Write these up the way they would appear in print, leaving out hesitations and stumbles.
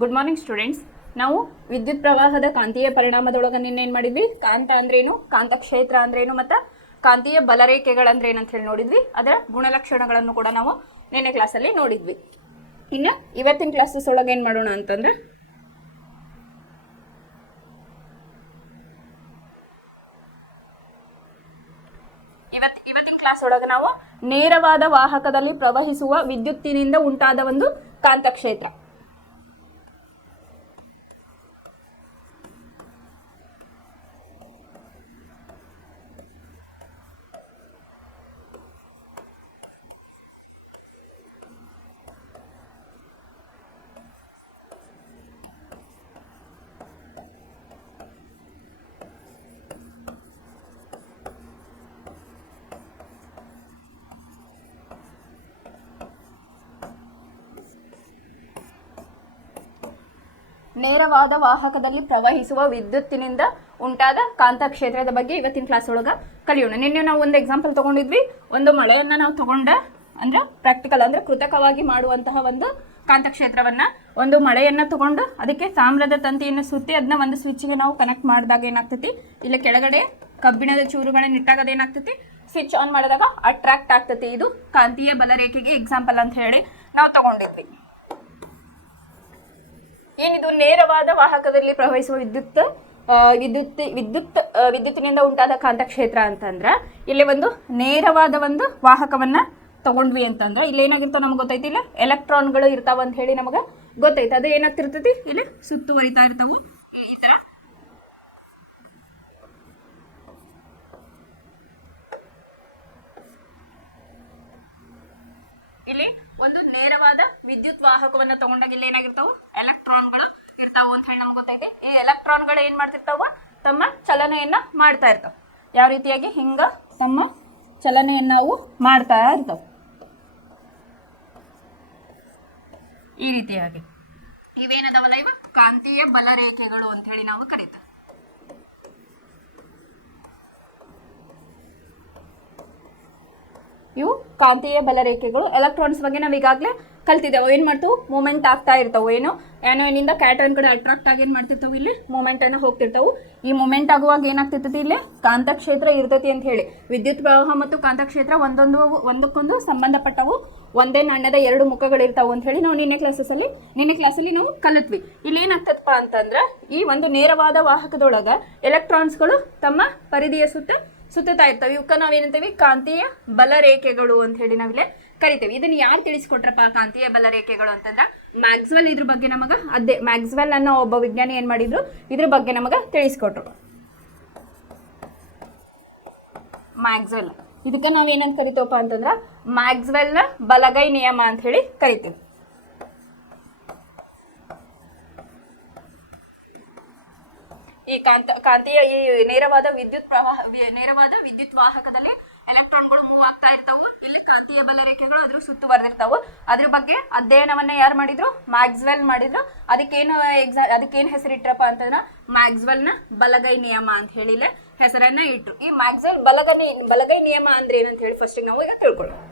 Good morning students. ನಾವು ವಿದ್ಯುತ್ ಪ್ರವಾಹದ ಕಾಂತೀಯ ಪರಿಣಾಮದೊಳಗೆ ನಿನ್ನೇನು ಮಾಡಿದ್ವಿ? ಕಾಂತ ಅಂದ್ರೇನು, ಕಾಂತಕ್ಷೇತ್ರ ಅಂದ್ರೇನು, ಮತ್ತು ಕಾಂತೀಯ ಬಲರೇಖೆಗಳಂದ್ರೆ ಏನಂತ ಹೇಳಿ ನೋಡಿದ್ವಿ. ಅದರ ಗುಣಲಕ್ಷಣಗಳನ್ನು ಕೂಡ ನಾವು ನಿನ್ನೆ ಕ್ಲಾಸಲ್ಲಿ ನೋಡಿದ್ವಿ. ಇನ್ನು ಇವತ್ತಿನ ಕ್ಲಾಸಸ್ ಒಳಗೆ ಏನು ಮಾಡೋಣ ಅಂತಂದ್ರೆ, ಇವತ್ತಿನ ಕ್ಲಾಸ್ ಒಳಗೆ ನಾವು ನೇರವಾದ ವಾಹಕದಲ್ಲಿ ಪ್ರವಹಿಸುವ ವಿದ್ಯುತ್ತಿನಿಂದ ಉಂಟಾದ ಒಂದು ಕಾಂತಕ್ಷೇತ್ರ, ನೇರವಾದ ವಾಹಕದಲ್ಲಿ ಪ್ರವಹಿಸುವ ವಿದ್ಯುತ್ತಿನಿಂದ ಉಂಟಾದ ಕಾಂತಕ್ಷೇತ್ರದ ಬಗ್ಗೆ ಇವತ್ತಿನ ಕ್ಲಾಸ್ ಒಳಗೆ ಕಲಿಯೋಣ. ನಿನ್ನೆ ನಾವು ಒಂದು ಎಕ್ಸಾಂಪಲ್ ತಗೊಂಡಿದ್ವಿ. ಒಂದು ಮಳೆಯನ್ನು ನಾವು ತಗೊಂಡ ಅಂದ್ರೆ ಪ್ರಾಕ್ಟಿಕಲ್ ಅಂದ್ರೆ ಕೃತಕವಾಗಿ ಮಾಡುವಂತಹ ಒಂದು ಕಾಂತಕ್ಷೇತ್ರವನ್ನ, ಒಂದು ಮಳೆಯನ್ನ ತಗೊಂಡು ಅದಕ್ಕೆ ತಾಮ್ರದ ತಂತಿಯನ್ನು ಸುತ್ತಿ ಅದನ್ನ ಒಂದು ಸ್ವಿಚ್ಗೆ ನಾವು ಕನೆಕ್ಟ್ ಮಾಡಿದಾಗ ಏನಾಗ್ತೈತಿ, ಇಲ್ಲಿ ಕೆಳಗಡೆ ಕಬ್ಬಿಣದ ಚೂರುಗಳನ್ನ ಇಟ್ಟಾಗ ಏನಾಗ್ತೈತಿ, ಸ್ವಿಚ್ ಆನ್ ಮಾಡಿದಾಗ ಅಟ್ರಾಕ್ಟ್ ಆಗ್ತೈತಿ. ಇದು ಕಾಂತೀಯ ಬಲರೇಖೆಗೆ ಎಕ್ಸಾಂಪಲ್ ಅಂತ ಹೇಳಿ ನಾವು ತಗೊಂಡಿದ್ವಿ. ಏನಿದು ನೇರವಾದ ವಾಹಕದಲ್ಲಿ ಪ್ರವಹಿಸುವ ವಿದ್ಯುತ್ತಿನಿಂದ ಉಂಟಾದ ಕಾಂತಕ್ಷೇತ್ರ ಅಂತಂದ್ರೆ, ಇಲ್ಲಿ ಒಂದು ನೇರವಾದ ಒಂದು ವಾಹಕವನ್ನ ತಗೊಂಡ್ವಿ ಅಂತಂದ್ರೆ ಇಲ್ಲಿ ಏನಾಗಿರ್ತಾವ ನಮ್ಗೆ ಗೊತ್ತೈತಿ, ಇಲ್ಲ ಎಲೆಕ್ಟ್ರಾನ್ಗಳು ಇರ್ತಾವ ಅಂತ ಹೇಳಿ ನಮಗೆ ಗೊತ್ತೈತಿ. ಅದು ಏನಾಗ್ತಿರ್ತೈತಿ, ಇಲ್ಲಿ ಸುತ್ತುವರಿತಾ ಇರ್ತಾವು ಈ ತರ. ಇಲ್ಲಿ ಒಂದು ನೇರವಾದ ವಿದ್ಯುತ್ ವಾಹಕವನ್ನ ತಗೊಂಡಾಗ ಇಲ್ಲಿ ಏನಾಗಿರ್ತಾವ, ಎಲೆಕ್ಟ್ರಾನ್ಗಳು ಇರ್ತಾವ ಅಂತ ಹೇಳಿ ನಮ್ಗೆ ಗೊತ್ತೈತಿ. ಈ ಎಲೆಕ್ಟ್ರಾನ್ಗಳು ಏನ್ ಮಾಡ್ತಿರ್ತಾವ, ತಮ್ಮ ಚಲನೆಯನ್ನ ಮಾಡ್ತಾ ಇರ್ತಾವ. ಯಾವ ರೀತಿಯಾಗಿ, ಹಿಂಗ ತಮ್ಮ ಚಲನೆಯನ್ನ ಅವು ಮಾಡ್ತಾ ಇರ್ತಾವ. ಈ ರೀತಿಯಾಗಿ ಇವೇನದವಲ್ಲ, ಇವು ಕಾಂತೀಯ ಬಲರೇಖೆಗಳು ಅಂತ ಹೇಳಿ ನಾವು ಕರೀತೀವಿ. ಇವು ಕಾಂತೀಯ ಬಲರೇಖೆಗಳು. ಎಲೆಕ್ಟ್ರಾನ್ಸ್ ಬಗ್ಗೆ ನಾವು ಈಗಾಗಲೇ ಕಲ್ತಿದ್ದೇವೆ. ಏನು ಮಾಡ್ತಾವು, ಮೂಮೆಂಟ್ ಆಗ್ತಾ ಇರ್ತಾವೆ. ಏನಿಂದ ಕ್ಯಾಟನ್ ಕಡೆ ಅಟ್ರಾಕ್ಟ್ ಆಗಿ ಏನು ಮಾಡ್ತಿರ್ತಾವೆ, ಇಲ್ಲಿ ಮೂಮೆಂಟ್ ಅನ್ನು ಹೋಗ್ತಿರ್ತಾವೆ. ಈ ಮೂಮೆಂಟ್ ಆಗುವಾಗ ಏನಾಗ್ತಿರ್ತೈತಿ, ಇಲ್ಲಿ ಕಾಂತಕ್ಷೇತ್ರ ಇರ್ತೈತಿ ಅಂತ ಹೇಳಿ. ವಿದ್ಯುತ್ ಪ್ರವಾಹ ಮತ್ತು ಕಾಂತಕ್ಷೇತ್ರ ಒಂದಕ್ಕೊಂದು ಸಂಬಂಧಪಟ್ಟವು, ಒಂದೇ ನಾಣ್ಯದ ಎರಡು ಮುಖಗಳಿರ್ತಾವೆ ಅಂತ ಹೇಳಿ ನಾವು ನಿನ್ನೆ ಕ್ಲಾಸಲ್ಲಿ ನಾವು ಕಲಿತ್ವಿ. ಇಲ್ಲಿ ಏನಾಗ್ತದಪ್ಪ ಅಂತಂದ್ರೆ, ಈ ಒಂದು ನೇರವಾದ ವಾಹಕದೊಳಗ ಎಲೆಕ್ಟ್ರಾನ್ಸ್ಗಳು ತಮ್ಮ ಪರಿಧಿಯ ಸುತ್ತುತ್ತಾ ಇರ್ತವೆ. ಇವಕ್ಕ ನಾವೇನಂತೀವಿ, ಕಾಂತೀಯ ಬಲರೇಖೆಗಳು ಅಂತ ಹೇಳಿ ನಾವಿಲ್ಲಿ ಕರಿತೇವೆ. ಇದನ್ನ ಯಾರು ತಿಳಿಸ್ಕೊಟ್ರಪ್ಪ ಕಾಂತೀಯ ಬಲರೇಖೆಗಳು ಅಂತಂದ್ರ, ಮ್ಯಾಕ್ಸ್ವೆಲ್ ಇದ್ರ ಬಗ್ಗೆ ಮ್ಯಾಕ್ಸ್ವೆಲ್ ಅನ್ನೋ ಒಬ್ಬ ವಿಜ್ಞಾನಿ ಏನ್ ಮಾಡಿದ್ರು, ಇದ್ರ ಬಗ್ಗೆ ನಮಗ ತಿಳಿಸ್ಕೊಟ್ರು. ಮ್ಯಾಕ್ಸ್ವೆಲ್, ಇದಕ್ಕೆ ನಾವೇನಂತ ಕರಿತೇವಪ್ಪ ಅಂತಂದ್ರ ಮ್ಯಾಕ್ಸ್ವೆಲ್ ನ ಬಲಗೈ ನಿಯಮ ಅಂತ ಹೇಳಿ ಕರಿತೀವಿ. ಈ ಕಾಂತೀಯ ಈ ನೇರವಾದ ವಿದ್ಯುತ್ ವಾಹಕದಲ್ಲಿ ಎಲೆಕ್ಟ್ರಾನ್ಗಳು ಮೂವ್ ಆಗ್ತಾ ಇರ್ತಾವು. ಇಲ್ಲಿ ಕಾಂತೀಯ ಬಲರೇಖೆಗಳು ಅದ್ರ ಸುತ್ತುವರೆದಿರ್ತಾವು. ಅದ್ರ ಬಗ್ಗೆ ಅಧ್ಯಯನವನ್ನ ಯಾರು ಮಾಡಿದ್ರು, ಮ್ಯಾಕ್ಸ್ವೆಲ್ ಮಾಡಿದ್ರು. ಅದಕ್ಕೇನ್ ಹೆಸರಿಟ್ರಪ್ಪ ಅಂತಂದ್ರ ಮ್ಯಾಕ್ಸ್ವೆಲ್ ನ ಬಲಗೈ ನಿಯಮ ಅಂತ ಹೇಳಿ ಹೆಸರನ್ನ ಇಟ್ರು. ಈ ಮ್ಯಾಕ್ಸ್ವೆಲ್ ಬಲಗೈ ನಿಯಮ ಅಂದ್ರೆ ಏನಂತ ಹೇಳಿ ಫಸ್ಟ್ ನಾವು ಈಗ ತಿಳ್ಕೊಳ್ಳೋಣ.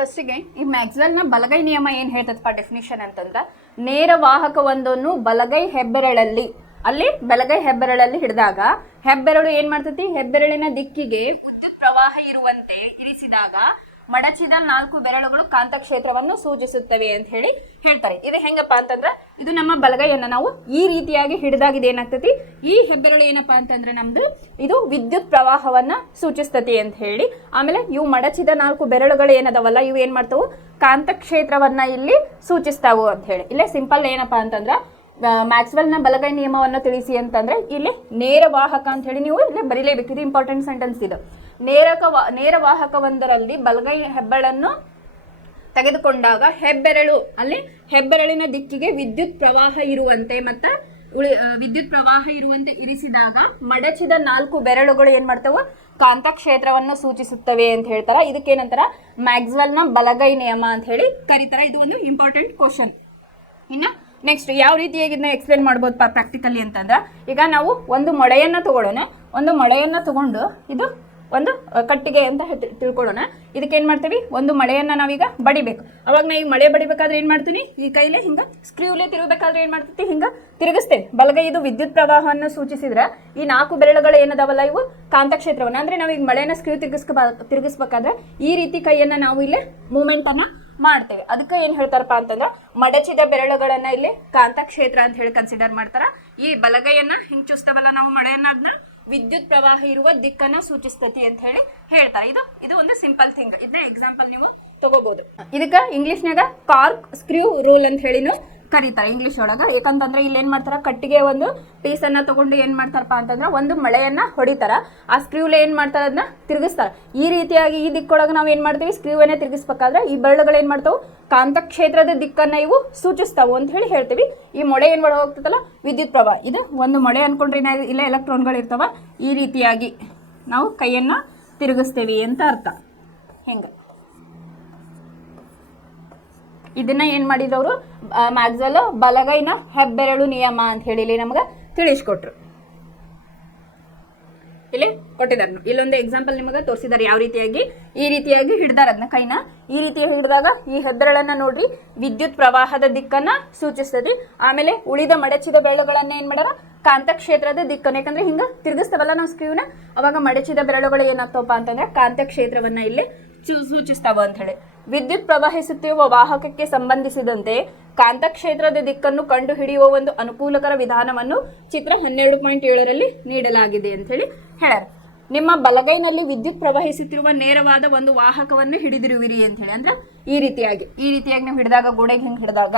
ಫಸ್ಟಿಗೆ ಈ ಮ್ಯಾಕ್ಸ್ವೆಲ್ನ ಬಲಗೈ ನಿಯಮ ಏನು ಹೇಳ್ತದಪ್ಪ ಡೆಫಿನಿಷನ್ ಅಂತಂದ್ರೆ, ನೇರ ವಾಹಕವೊಂದನ್ನು ಬಲಗೈ ಹೆಬ್ಬೆರಳಲ್ಲಿ ಅಲ್ಲಿ ಬಲಗೈ ಹೆಬ್ಬೆರಳಲ್ಲಿ ಹಿಡಿದಾಗ ಹೆಬ್ಬೆರಳು ಏನ್ ಮಾಡ್ತೈತಿ, ಹೆಬ್ಬೆರಳಿನ ದಿಕ್ಕಿಗೆ ವಿದ್ಯುತ್ ಪ್ರವಾಹ ಇರುವಂತೆ ಇರಿಸಿದಾಗ ಮಡಚಿದ 4 ಬೆರಳುಗಳು ಕಾಂತಕ್ಷೇತ್ರವನ್ನು ಸೂಚಿಸುತ್ತವೆ ಅಂತ ಹೇಳಿ ಹೇಳ್ತಾರೆ. ಇದು ಹೆಂಗಪ್ಪ ಅಂತಂದ್ರೆ, ಇದು ನಮ್ಮ ಬಲಗೈಯನ್ನ ನಾವು ಈ ರೀತಿಯಾಗಿ ಹಿಡಿದಾಗ ಇದು ಏನಾಗ್ತತಿ, ಈ ಹೆಬ್ಬೆರಳು ಏನಪ್ಪಾ ಅಂತಂದ್ರೆ ನಮ್ದು ಇದು ವಿದ್ಯುತ್ ಪ್ರವಾಹವನ್ನ ಸೂಚಿಸ್ತತಿ ಅಂತ ಹೇಳಿ. ಆಮೇಲೆ ಇವು ಮಡಚಿದ 4 ಬೆರಳುಗಳು ಏನದವಲ್ಲ ಇವು ಏನ್ ಮಾಡ್ತಾವು, ಕಾಂತಕ್ಷೇತ್ರವನ್ನ ಇಲ್ಲಿ ಸೂಚಿಸ್ತಾವು ಅಂತ ಹೇಳಿ. ಇಲ್ಲೇ ಸಿಂಪಲ್ ಏನಪ್ಪಾ ಅಂತಂದ್ರ ಮ್ಯಾಕ್ಸ್ವೆಲ್ನ ಬಲಗೈ ನಿಯಮವನ್ನು ತಿಳಿಸಿ ಅಂತಂದ್ರೆ ಇಲ್ಲಿ ನೇರ ವಾಹಕ ಅಂತ ಹೇಳಿ ನೀವು ಇಲ್ಲಿ ಬರೀಲೇಬೇಕು. ಇದು ಇಂಪಾರ್ಟೆಂಟ್ ಸೆಂಟೆನ್ಸ್. ಇದು ನೇರ ವಾಹಕವೊಂದರಲ್ಲಿ ಬಲಗೈ ಹೆಬ್ಬೆರಳನ್ನು ತೆಗೆದುಕೊಂಡಾಗ ಹೆಬ್ಬೆರಳಿನ ದಿಕ್ಕಿಗೆ ವಿದ್ಯುತ್ ಪ್ರವಾಹ ಇರುವಂತೆ ವಿದ್ಯುತ್ ಪ್ರವಾಹ ಇರುವಂತೆ ಇರಿಸಿದಾಗ ಮಡಚಿದ 4 ಬೆರಳುಗಳು ಏನ್ ಮಾಡ್ತಾವ, ಕಾಂತಕ್ಷೇತ್ರವನ್ನು ಸೂಚಿಸುತ್ತವೆ ಅಂತ ಹೇಳ್ತಾರ. ಇದಕ್ಕೇನಂತಾರ, ಮ್ಯಾಕ್ಸ್ವೆಲ್ನ ಬಲಗೈ ನಿಯಮ ಅಂತ ಹೇಳಿ ಕರೀತಾರ. ಇದು ಒಂದು ಇಂಪಾರ್ಟೆಂಟ್ ಕ್ವಶನ್. ಇನ್ನ ನೆಕ್ಸ್ಟ್ ಯಾವ ರೀತಿಯಾಗಿ ಇದನ್ನ ಎಕ್ಸ್ಪ್ಲೇನ್ ಮಾಡ್ಬೋದು ಪ್ರಾಕ್ಟಿಕಲಿ ಅಂತಂದ್ರೆ, ಈಗ ನಾವು ಒಂದು ಮೊಳೆಯನ್ನ ತಗೊಳ್ಳೋಣ. ಒಂದು ಮೊಳೆಯನ್ನ ತಗೊಂಡು ಇದು ಒಂದು ಕಟ್ಟಿಗೆ ಅಂತ ತಿಳ್ಕೊಳ್ಳೋಣ. ಇದಕ್ಕೆ ಏನ್ ಮಾಡ್ತೀವಿ, ಒಂದು ಮಳೆಯನ್ನ ನಾವೀಗ ಬಡಿಬೇಕು. ಅವಾಗ ನಾವು ಈ ಮಳೆ ಬಡಿಬೇಕಾದ್ರೆ ಏನ್ ಮಾಡ್ತೀನಿ, ಈ ಕೈಲೇ ಹಿಂಗ ಸ್ಕ್ರೀವ್ಲೆ ತಿರುಗಬೇಕಾದ್ರೆ ಏನ್ ಮಾಡ್ತೀವಿ, ಹಿಂಗ ತಿರುಗಿಸ್ತೇವೆ. ಬಲಗೈ ಇದು ವಿದ್ಯುತ್ ಪ್ರವಾಹವನ್ನು ಸೂಚಿಸಿದ್ರೆ ಈ 4 ಬೆರಳುಗಳು ಏನದಾವಲ್ಲ ಇವು ಕಾಂತಕ್ಷೇತ್ರವನ್ನ, ಅಂದ್ರೆ ನಾವು ಈಗ ಮಳೆಯನ್ನ ಸ್ಕ್ರೀವ್ ತಿರುಗಿಸ್ಬೇಕಾದ್ರೆ ಈ ರೀತಿ ಕೈಯನ್ನ ನಾವು ಇಲ್ಲೇ ಮೂವ್ಮೆಂಟ್ ಅನ್ನ ಮಾಡ್ತೇವೆ. ಅದಕ್ಕೆ ಏನ್ ಹೇಳ್ತಾರಪ್ಪ ಅಂತಂದ್ರೆ, ಮಡಚಿದ ಬೆರಳುಗಳನ್ನ ಇಲ್ಲಿ ಕಾಂತಕ್ಷೇತ್ರ ಅಂತ ಹೇಳಿ ಕನ್ಸಿಡರ್ ಮಾಡ್ತಾರ. ಈ ಬಲಗೈಯನ್ನ ಹಿಂಗ್ ಚೂಸ್ತವಲ್ಲ ನಾವು ಮಳೆಯನ್ನ, ಅದನ್ನ ವಿದ್ಯುತ್ ಪ್ರವಾಹ ಇರುವ ದಿಕ್ಕನ್ನ ಸೂಚಿಸ್ತತಿ ಅಂತ ಹೇಳಿ ಹೇಳ್ತಾರೆ. ಇದು ಒಂದು ಸಿಂಪಲ್ ಥಿಂಗ್. ಇದನ್ನ ಎಕ್ಸಾಂಪಲ್ ನೀವು ತಗೋಬಹುದು. ಇದಕ್ಕ ಇಂಗ್ಲಿಷ್ನಾಗ ಕಾರ್ಕ್ ಸ್ಕ್ರೀವ್ ರೂಲ್ ಅಂತ ಹೇಳಿನು ಕರೀತಾರೆ ಇಂಗ್ಲಿಷ್ ಒಳಗ. ಯಾಕಂತಂದ್ರೆ ಇಲ್ಲಿ ಏನ್ ಮಾಡ್ತಾರ, ಕಟ್ಟಿಗೆ ಒಂದು ಪೀಸ್ ಅನ್ನ ತಗೊಂಡು ಏನ್ ಮಾಡ್ತಾರಪ್ಪ ಅಂತಂದ್ರೆ ಒಂದು ಮಳೆಯನ್ನ ಹೊಡಿತಾರ. ಆ ಸ್ಕ್ರೀವ್ಲೆ ಏನ್ ಮಾಡ್ತಾರ, ಅದನ್ನ ತಿರುಗಿಸ್ತಾರ. ಈ ರೀತಿಯಾಗಿ ಈ ದಿಕ್ಕೊಳಗ ನಾವ್ ಏನ್ ಮಾಡ್ತೀವಿ, ಸ್ಕ್ರೀವನ್ನೇ ತಿರುಗಿಸ್ಬೇಕಾದ್ರೆ ಈ ಬೆರಳುಗಳು ಏನ್ ಮಾಡ್ತಾವು, ಕಾಂತಕ್ಷೇತ್ರದ ದಿಕ್ಕನ್ನ ಇವು ಸೂಚಿಸ್ತಾವು ಅಂತ ಹೇಳಿ ಹೇಳ್ತೀವಿ. ಈ ಮೊಳೆ ಏನ್ ಒಳಗೆ ಹೋಗ್ತದಲ್ಲ ವಿದ್ಯುತ್ ಪ್ರವಾಹ, ಇದು ಒಂದು ಮೊಳೆ ಅನ್ಕೊಂಡ್ರೆ ಇಲ್ಲ ಎಲೆಕ್ಟ್ರಾನ್ಗಳು ಇರ್ತಾವ. ಈ ರೀತಿಯಾಗಿ ನಾವು ಕೈಯನ್ನ ತಿರುಗಿಸ್ತೇವಿ ಅಂತ ಅರ್ಥ. ಹೆಂಗ ಇದನ್ನ ಏನ್ ಮಾಡಿದವರು ಮ್ಯಾಕ್ಸ್ವೆಲ್ ಬಲಗೈನ ಹೆಬ್ಬೆರಳು ನಿಯಮ ಅಂತ ಹೇಳಿ ನಮ್ಗೆ ತಿಳಿಸ್ಕೊಟ್ರು. ಇಲ್ಲಿ ಕೊಟ್ಟಿದ್ದಾರೆ, ಇಲ್ಲೊಂದು ಎಕ್ಸಾಂಪಲ್ ನಿಮಗೆ ತೋರಿಸಿದ್ದಾರೆ ಯಾವ ರೀತಿಯಾಗಿ ಈ ರೀತಿಯಾಗಿ ಹಿಡ್ದಾರ ಅದನ್ನ ಕೈನ. ಈ ರೀತಿ ಹಿಡಿದಾಗ ಈ ಹೆಬ್ಬೆರಳನ್ನ ನೋಡ್ರಿ ವಿದ್ಯುತ್ ಪ್ರವಾಹದ ದಿಕ್ಕನ್ನ ಸೂಚಿಸ್ತದೆ. ಆಮೇಲೆ ಉಳಿದ ಮಡಚಿದ ಬೆರಳುಗಳನ್ನ ಏನ್ ಮಾಡ್ಯಾರ, ಕಾಂತಕ್ಷೇತ್ರದ ದಿಕ್ಕನ್ನ, ಯಾಕಂದ್ರೆ ಹಿಂಗ ತಿರುಗಿಸ್ತವಲ್ಲ ನಾವು ಸ್ಕ್ರೀವ್ನ, ಅವಾಗ ಮಡಚಿದ ಬೆರಳುಗಳು ಏನಾಗ್ತವಪ್ಪ ಅಂತಂದ್ರೆ ಕಾಂತಕ್ಷೇತ್ರವನ್ನ ಇಲ್ಲಿ ಸೂಚಿಸ್ತಾವ ಅಂತ ಹೇಳಿ. ವಿದ್ಯುತ್ ಪ್ರವಹಿಸುತ್ತಿರುವ ವಾಹಕಕ್ಕೆ ಸಂಬಂಧಿಸಿದಂತೆ ಕಾಂತಕ್ಷೇತ್ರದ ದಿಕ್ಕನ್ನು ಕಂಡು ಹಿಡಿಯುವ ಒಂದು ಅನುಕೂಲಕರ ವಿಧಾನವನ್ನು ಚಿತ್ರ 12.7ರಲ್ಲಿ ನೀಡಲಾಗಿದೆ ಅಂತ ಹೇಳಿ ಹೇಳ್ಯಾರ. ನಿಮ್ಮ ಬಲಗೈನಲ್ಲಿ ವಿದ್ಯುತ್ ಪ್ರವಹಿಸುತ್ತಿರುವ ನೇರವಾದ ಒಂದು ವಾಹಕವನ್ನು ಹಿಡಿದಿರುವಿರಿ ಅಂತ ಹೇಳಿ, ಅಂದ್ರೆ ಈ ರೀತಿಯಾಗಿ ನಾವು ಹಿಡಿದಾಗ, ಗೋಡೆಗೆ ಹಿಂಗೆ ಹಿಡಿದಾಗ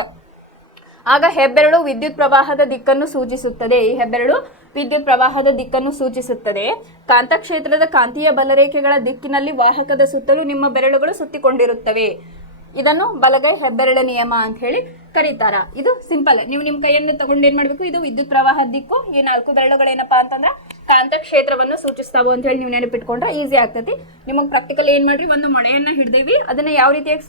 ಆಗ ಹೆಬ್ಬೆರಳು ವಿದ್ಯುತ್ ಪ್ರವಾಹದ ದಿಕ್ಕನ್ನು ಸೂಚಿಸುತ್ತದೆ. ಈ ಹೆಬ್ಬೆರಳು ವಿದ್ಯುತ್ ಪ್ರವಾಹದ ದಿಕ್ಕನ್ನು ಸೂಚಿಸುತ್ತದೆ. ಕಾಂತಕ್ಷೇತ್ರದ ಕಾಂತೀಯ ಬಲರೇಖೆಗಳ ದಿಕ್ಕಿನಲ್ಲಿ ವಾಹಕದ ಸುತ್ತಲೂ ನಿಮ್ಮ ಬೆರಳುಗಳು ಸುತ್ತಿಕೊಂಡಿರುತ್ತವೆ. ಇದನ್ನು ಬಲಗೈ ಹೆಬ್ಬೆರಳ ನಿಯಮ ಅಂತ ಹೇಳಿ ಕರೀತಾರ. ಇದು ಸಿಂಪಲ್. ನೀವು ನಿಮ್ಮ ಕೈಯನ್ನು ತಗೊಂಡು ಏನ್ ಮಾಡ್ಬೇಕು, ಇದು ವಿದ್ಯುತ್ ಪ್ರವಾಹದ ದಿಕ್ಕು, ಈ 4 ಬೆರಳುಗಳೇನಪ್ಪಾ ಅಂತಂದ್ರೆ ಕಾಂತಕ್ಷೇತ್ರವನ್ನು ಸೂಚಿಸ್ತಾವ ಅಂತ ಹೇಳಿ ನೀವು ನೆನಪಿಟ್ಕೊಂಡ್ರೆ ಈಸಿ ಆಗ್ತತಿ. ನಿಮಗೆ ಪ್ರಾಕ್ಟಿಕಲ್ ಏನ್ ಮಾಡ್ರಿ, ಒಂದು ಮೊಳೆಯನ್ನ ಹಿಡ್ದೀವಿ, ಅದನ್ನ ಯಾವ ರೀತಿಯಾಗಿ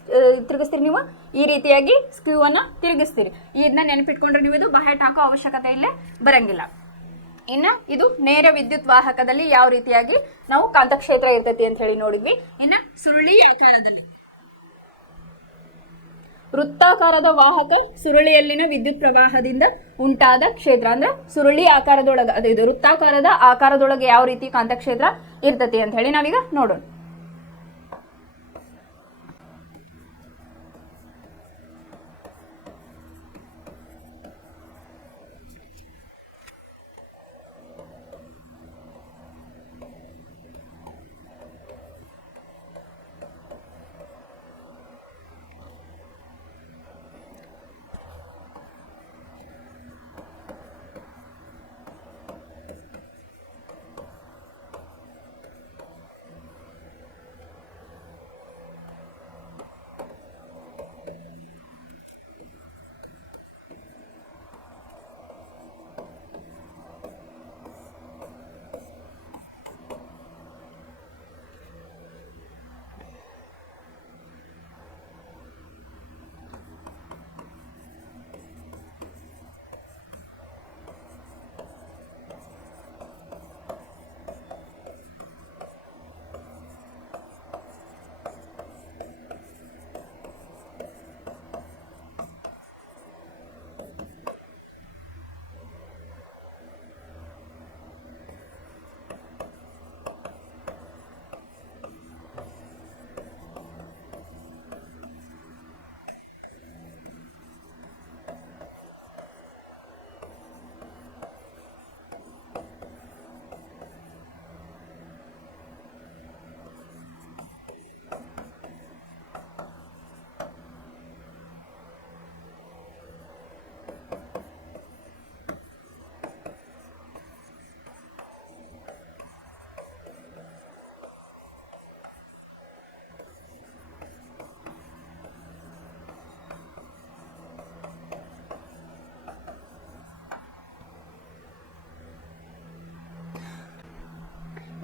ತಿರುಗಿಸ್ತೀರಿ ನೀವು, ಈ ರೀತಿಯಾಗಿ ಸ್ಕ್ರೀವ್ ಅನ್ನ ತಿರುಗಿಸ್ತೀರಿ. ಇದನ್ನ ನೆನಪಿಟ್ಕೊಂಡ್ರೆ ನೀವು ಇದು ಬಹೆಟ್ ಹಾಕೋ ಅವಶ್ಯಕತೆ ಇಲ್ಲೇ ಬರಂಗಿಲ್ಲ. ಇನ್ನ ಇದು ನೇರ ವಿದ್ಯುತ್ ವಾಹಕದಲ್ಲಿ ಯಾವ ರೀತಿಯಾಗಿ ನಾವು ಕಾಂತಕ್ಷೇತ್ರ ಇರ್ತೈತಿ ಅಂತ ಹೇಳಿ ನೋಡಿದ್ವಿ. ಇನ್ನ ಸುರುಳಿ ಆಕಾರದಲ್ಲಿ ವೃತ್ತಾಕಾರದ ವಾಹಕ ಸುರುಳಿಯಲ್ಲಿನ ವಿದ್ಯುತ್ ಪ್ರವಾಹದಿಂದ ಉಂಟಾದ ಕ್ಷೇತ್ರ, ಅಂದ್ರೆ ಸುರುಳಿ ಆಕಾರದೊಳಗ ಇದು ವೃತ್ತಾಕಾರದ ಆಕಾರದೊಳಗೆ ಯಾವ ರೀತಿ ಕಾಂತಕ್ಷೇತ್ರ ಇರ್ತತಿ ಅಂತ ಹೇಳಿ ನಾವೀಗ ನೋಡೋಣ.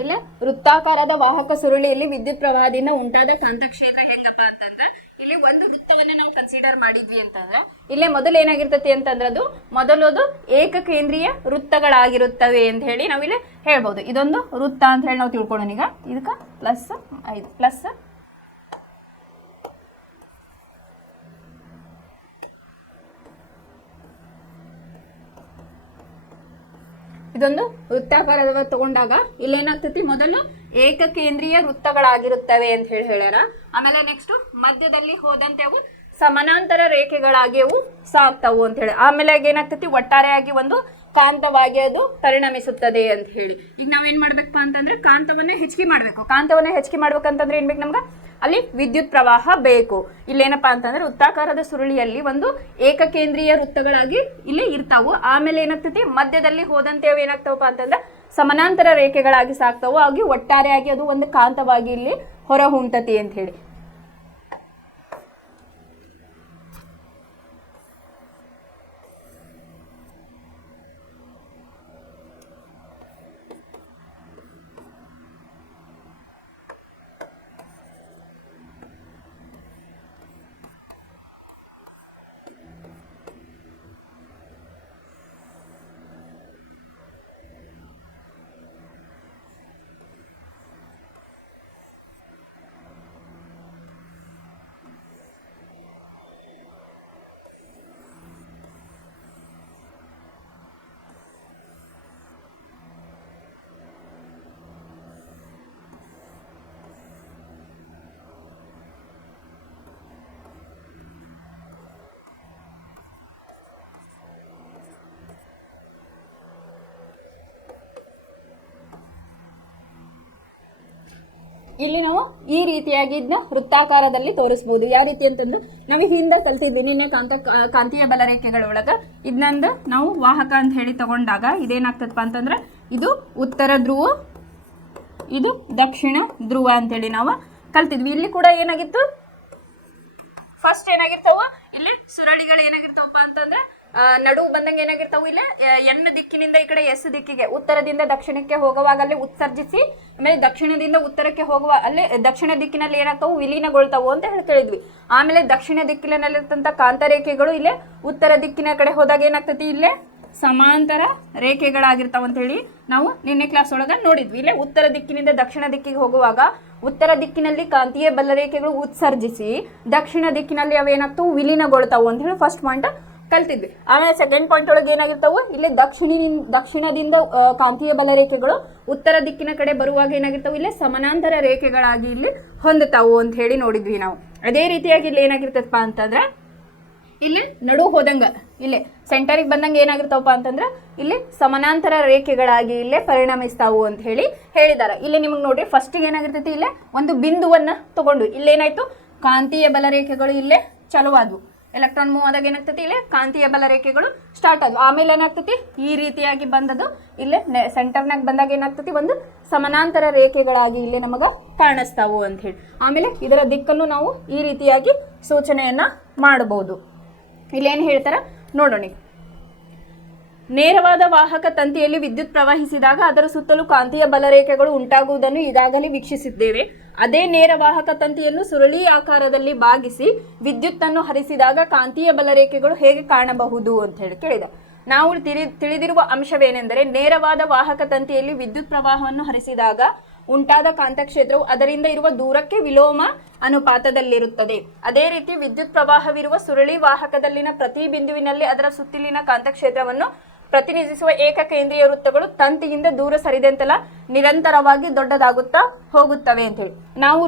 ಇಲ್ಲ ವೃತ್ತಾಕಾರದ ವಾಹಕ ಸುರುಳಿಯಲ್ಲಿ ವಿದ್ಯುತ್ ಪ್ರವಾಹದಿಂದ ಉಂಟಾದ ಕಾಂತಕ್ಷೇತ್ರ ಹೆಂಗಪ್ಪ ಅಂತಂದ್ರೆ ಇಲ್ಲಿ ಒಂದು ವೃತ್ತವನ್ನ ನಾವು ಕನ್ಸಿಡರ್ ಮಾಡಿದ್ವಿ ಅಂತಂದ್ರೆ ಇಲ್ಲೇ ಮೊದಲು ಏನಾಗಿರ್ತತಿ ಅಂತಂದ್ರೆ ಅದು ಮೊದಲದು ಏಕಕೇಂದ್ರೀಯ ವೃತ್ತಗಳಾಗಿರುತ್ತವೆ ಅಂತ ಹೇಳಿ ನಾವಿಲ್ಲಿ ಹೇಳ್ಬೋದು. ಇದೊಂದು ವೃತ್ತ ಅಂತ ಹೇಳಿ ನಾವು ತಿಳ್ಕೊಳ್ಳೋಣ. ಈಗ ಇದಕ್ಕೆ ಪ್ಲಸ್ ಇದೊಂದು ವೃತ್ತಾಕಾರದ ತಗೊಂಡಾಗ ಇಲ್ಲೇನಾಗ್ತತಿ, ಮೊದಲು ಏಕಕೇಂದ್ರೀಯ ವೃತ್ತಗಳಾಗಿರುತ್ತವೆ ಅಂತ ಹೇಳಿ ಹೇಳ್ಯಾರ. ಆಮೇಲೆ ನೆಕ್ಸ್ಟ್ ಮಧ್ಯದಲ್ಲಿ ಹೋದಂತೆ ಅವು ಸಮಾನಾಂತರ ರೇಖೆಗಳಾಗಿ ಅವು ಸಾಗ್ತಾವು ಅಂತ ಹೇಳಿ. ಆಮೇಲೆ ಏನಾಗ್ತತಿ, ಒಟ್ಟಾರೆಯಾಗಿ ಒಂದು ಕಾಂತವಾಗಿ ಅದು ಪರಿಣಮಿಸುತ್ತದೆ ಅಂತ ಹೇಳಿ. ಈಗ ನಾವೇನ್ ಮಾಡ್ಬೇಕಪ್ಪ ಅಂತಂದ್ರೆ ಕಾಂತವನ್ನ ಹೆಚ್ಚಿಗೆ ಮಾಡ್ಬೇಕು. ಕಾಂತವನ್ನ ಹೆಚ್ಚಿಗೆ ಮಾಡ್ಬೇಕಂತಂದ್ರೆ ಏನ್ ಬೇಕು ನಮ್ಗೆ, ಅಲ್ಲಿ ವಿದ್ಯುತ್ ಪ್ರವಾಹ ಬೇಕು. ಇಲ್ಲೇನಪ್ಪಾ ಅಂತಂದ್ರೆ ವೃತ್ತಾಕಾರದ ಸುರುಳಿಯಲ್ಲಿ ಒಂದು ಏಕಕೇಂದ್ರೀಯ ವೃತ್ತಗಳಾಗಿ ಇಲ್ಲಿ ಇರ್ತಾವು. ಆಮೇಲೆ ಏನಾಗ್ತತಿ, ಮಧ್ಯದಲ್ಲಿ ಹೋದಂತೆ ಅವು ಏನಾಗ್ತಾವಪ್ಪ ಅಂತಂದ್ರೆ ಸಮಾನಾಂತರ ರೇಖೆಗಳಾಗಿ ಸಾಕ್ತಾವು. ಹಾಗೆ ಒಟ್ಟಾರೆಯಾಗಿ ಅದು ಒಂದು ಕಾಂತವಾಗಿ ಇಲ್ಲಿ ಹೊರ ಹೊಂಟತಿ ಅಂತ ಹೇಳಿ. ಇಲ್ಲಿ ನಾವು ಈ ರೀತಿಯಾಗಿ ಇದನ್ನ ವೃತ್ತಾಕಾರದಲ್ಲಿ ತೋರಿಸಬಹುದು. ಯಾವ ರೀತಿ ಅಂತಂದ್ರೆ ನಾವು ಹಿಂದೆ ಕಲ್ತಿದ್ವಿ ನಿನ್ನೆ ಕಾಂತೀಯ ಬಲರೇಖೆಗಳೊಳಗ ಇದನ್ನಂದು ನಾವು ವಾಹಕ ಅಂತ ಹೇಳಿ ತಗೊಂಡಾಗ ಇದೇನಾಗ್ತದಪ್ಪ ಅಂತಂದ್ರೆ ಇದು ಉತ್ತರ ಧ್ರುವ, ಇದು ದಕ್ಷಿಣ ಧ್ರುವ ಅಂತೇಳಿ ನಾವು ಕಲ್ತಿದ್ವಿ. ಇಲ್ಲಿ ಕೂಡ ಏನಾಗಿತ್ತು, ಫಸ್ಟ್ ಏನಾಗಿರ್ತಾವ ಇಲ್ಲಿ ಸುರಳಿಗಳು ಏನಾಗಿರ್ತಾವಪ್ಪ ಅಂತಂದ್ರೆ ನಡುವು ಬಂದಂಗೆ ಏನಾಗಿರ್ತಾವು, ಇಲ್ಲಿ ಎನ್ ದಿಕ್ಕಿನಿಂದ ಈ ಕಡೆ ಎಸ್ ದಿಕ್ಕಿಗೆ ಉತ್ತರದಿಂದ ದಕ್ಷಿಣಕ್ಕೆ ಹೋಗುವಾಗ ಅಲ್ಲಿ ಉತ್ಸರ್ಜಿಸಿ, ಆಮೇಲೆ ದಕ್ಷಿಣದಿಂದ ಉತ್ತರಕ್ಕೆ ಹೋಗುವ ಅಲ್ಲಿ ದಕ್ಷಿಣ ದಿಕ್ಕಿನಲ್ಲಿ ಏನಾಗ್ತಾವು ವಿಲೀನಗೊಳ್ತಾವು ಅಂತ ಹೇಳಿ ಕೇಳಿದ್ವಿ. ಆಮೇಲೆ ದಕ್ಷಿಣ ದಿಕ್ಕಿನಲ್ಲಿರ್ತಂತ ಕಾಂತರೇಖೆಗಳು ಇಲ್ಲೇ ಉತ್ತರ ದಿಕ್ಕಿನ ಕಡೆ ಹೋದಾಗ ಏನಾಗ್ತತಿ, ಇಲ್ಲೇ ಸಮಾಂತರ ರೇಖೆಗಳಾಗಿರ್ತಾವ ಅಂತ ಹೇಳಿ ನಾವು ನಿನ್ನೆ ಕ್ಲಾಸ್ ಒಳಗ ನೋಡಿದ್ವಿ. ಇಲ್ಲೇ ಉತ್ತರ ದಿಕ್ಕಿನಿಂದ ದಕ್ಷಿಣ ದಿಕ್ಕಿಗೆ ಹೋಗುವಾಗ ಉತ್ತರ ದಿಕ್ಕಿನಲ್ಲಿ ಕಾಂತೀಯ ಬಲರೇಖೆಗಳು ಉತ್ಸರ್ಜಿಸಿ ದಕ್ಷಿಣ ದಿಕ್ಕಿನಲ್ಲಿ ಅವೇನಾಗ್ತಾವು ವಿಲೀನಗೊಳ್ತಾವು ಅಂತ ಹೇಳಿ ಫಸ್ಟ್ ಪಾಯಿಂಟ್ ಕಲ್ತಿದ್ವಿ. ಆಮೇಲೆ ಸೆಕೆಂಡ್ ಪಾಯಿಂಟ್ ಒಳಗೆ ಏನಾಗಿರ್ತಾವು, ಇಲ್ಲಿ ದಕ್ಷಿಣದಿಂದ ಕಾಂತೀಯ ಬಲರೇಖೆಗಳು ಉತ್ತರ ದಿಕ್ಕಿನ ಕಡೆ ಬರುವಾಗ ಏನಾಗಿರ್ತಾವು, ಇಲ್ಲಿ ಸಮಾನಾಂತರ ರೇಖೆಗಳಾಗಿ ಇಲ್ಲಿ ಹೊಂದುತ್ತಾವು ಅಂತ ಹೇಳಿ ನೋಡಿದ್ವಿ ನಾವು. ಅದೇ ರೀತಿಯಾಗಿ ಇಲ್ಲಿ ಏನಾಗಿರ್ತದಪ್ಪ ಅಂತಂದ್ರೆ ಇಲ್ಲಿ ನಡು ಹೋದಂಗ ಇಲ್ಲಿ ಸೆಂಟರಿಗೆ ಬಂದಂಗೆ ಏನಾಗಿರ್ತಾವಪ್ಪ ಅಂತಂದ್ರೆ ಇಲ್ಲಿ ಸಮಾನಾಂತರ ರೇಖೆಗಳಾಗಿ ಇಲ್ಲೇ ಪರಿಣಮಿಸ್ತಾವು ಅಂತ ಹೇಳಿ ಹೇಳಿದಾರೆ. ಇಲ್ಲಿ ನಿಮಗೆ ನೋಡ್ರಿ ಫಸ್ಟಿಗೆ ಏನಾಗಿರ್ತೈತಿ, ಇಲ್ಲೇ ಒಂದು ಬಿಂದುವನ್ನ ತಗೊಂಡು ಇಲ್ಲೇನಾಯ್ತು, ಕಾಂತೀಯ ಬಲರೇಖೆಗಳು ಇಲ್ಲೇ ಚಲುವಾದ್ವು. ಎಲೆಕ್ಟ್ರಾನ್ ಮೂವ್ ಆದಾಗ ಏನಾಗ್ತತಿ, ಇಲ್ಲಿ ಕಾಂತೀಯ ಬಲರೇಖೆಗಳು ಸ್ಟಾರ್ಟ್ ಆದ್ವು. ಆಮೇಲೆ ಏನಾಗ್ತತಿ, ಈ ರೀತಿಯಾಗಿ ಬಂದದು ಇಲ್ಲೇ ಸೆಂಟರ್ನಾಗ ಬಂದಾಗ ಏನಾಗ್ತತಿ, ಒಂದು ಸಮಾನಾಂತರ ರೇಖೆಗಳಾಗಿ ಇಲ್ಲಿ ನಮಗ ಕಾಣಿಸ್ತಾವು ಅಂತ ಹೇಳಿ. ಆಮೇಲೆ ಇದರ ದಿಕ್ಕನ್ನು ನಾವು ಈ ರೀತಿಯಾಗಿ ಸೂಚನೆಯನ್ನ ಮಾಡಬಹುದು. ಇಲ್ಲೇನು ಹೇಳ್ತಾರ ನೋಡೋಣ. ನೇರವಾದ ವಾಹಕ ತಂತಿಯಲ್ಲಿ ವಿದ್ಯುತ್ ಪ್ರವಹಿಸಿದಾಗ ಅದರ ಸುತ್ತಲೂ ಕಾಂತೀಯ ಬಲರೇಖೆಗಳು ಉಂಟಾಗುವುದನ್ನು ಈಗಾಗಲೇ ವೀಕ್ಷಿಸಿದ್ದೇವೆ. ಅದೇ ನೇರ ವಾಹಕ ತಂತಿಯನ್ನು ಸುರುಳಿ ಆಕಾರದಲ್ಲಿ ಬಾಗಿಸಿ ವಿದ್ಯುತ್ ಅನ್ನು ಹರಿಸಿದಾಗ ಕಾಂತೀಯ ಬಲರೇಖೆಗಳು ಹೇಗೆ ಕಾಣಬಹುದು ಅಂತ ಹೇಳಿ ಕೇಳಿದ. ನಾವು ತಿಳಿದಿರುವ ಅಂಶವೇನೆಂದರೆ ನೇರವಾದ ವಾಹಕ ತಂತಿಯಲ್ಲಿ ವಿದ್ಯುತ್ ಪ್ರವಾಹವನ್ನು ಹರಿಸಿದಾಗ ಉಂಟಾದ ಕಾಂತಕ್ಷೇತ್ರವು ಅದರಿಂದ ಇರುವ ದೂರಕ್ಕೆ ವಿಲೋಮ ಅನುಪಾತದಲ್ಲಿರುತ್ತದೆ. ಅದೇ ರೀತಿ ವಿದ್ಯುತ್ ಪ್ರವಾಹವಿರುವ ಸುರುಳಿ ವಾಹಕದಲ್ಲಿನ ಪ್ರತಿ ಬಿಂದುವಿನಲ್ಲಿ ಅದರ ಸುತ್ತಲಿನ ಕಾಂತಕ್ಷೇತ್ರವನ್ನು ಪ್ರತಿನಿಧಿಸುವ ಏಕಕೇಂದ್ರೀಯ ವೃತ್ತಗಳು ತಂತಿಯಿಂದ ದೂರ ಸರಿದಂತೆಲ್ಲ ನಿರಂತರವಾಗಿ ದೊಡ್ಡದಾಗುತ್ತಾ ಹೋಗುತ್ತವೆ ಅಂತ ಹೇಳಿ. ನಾವು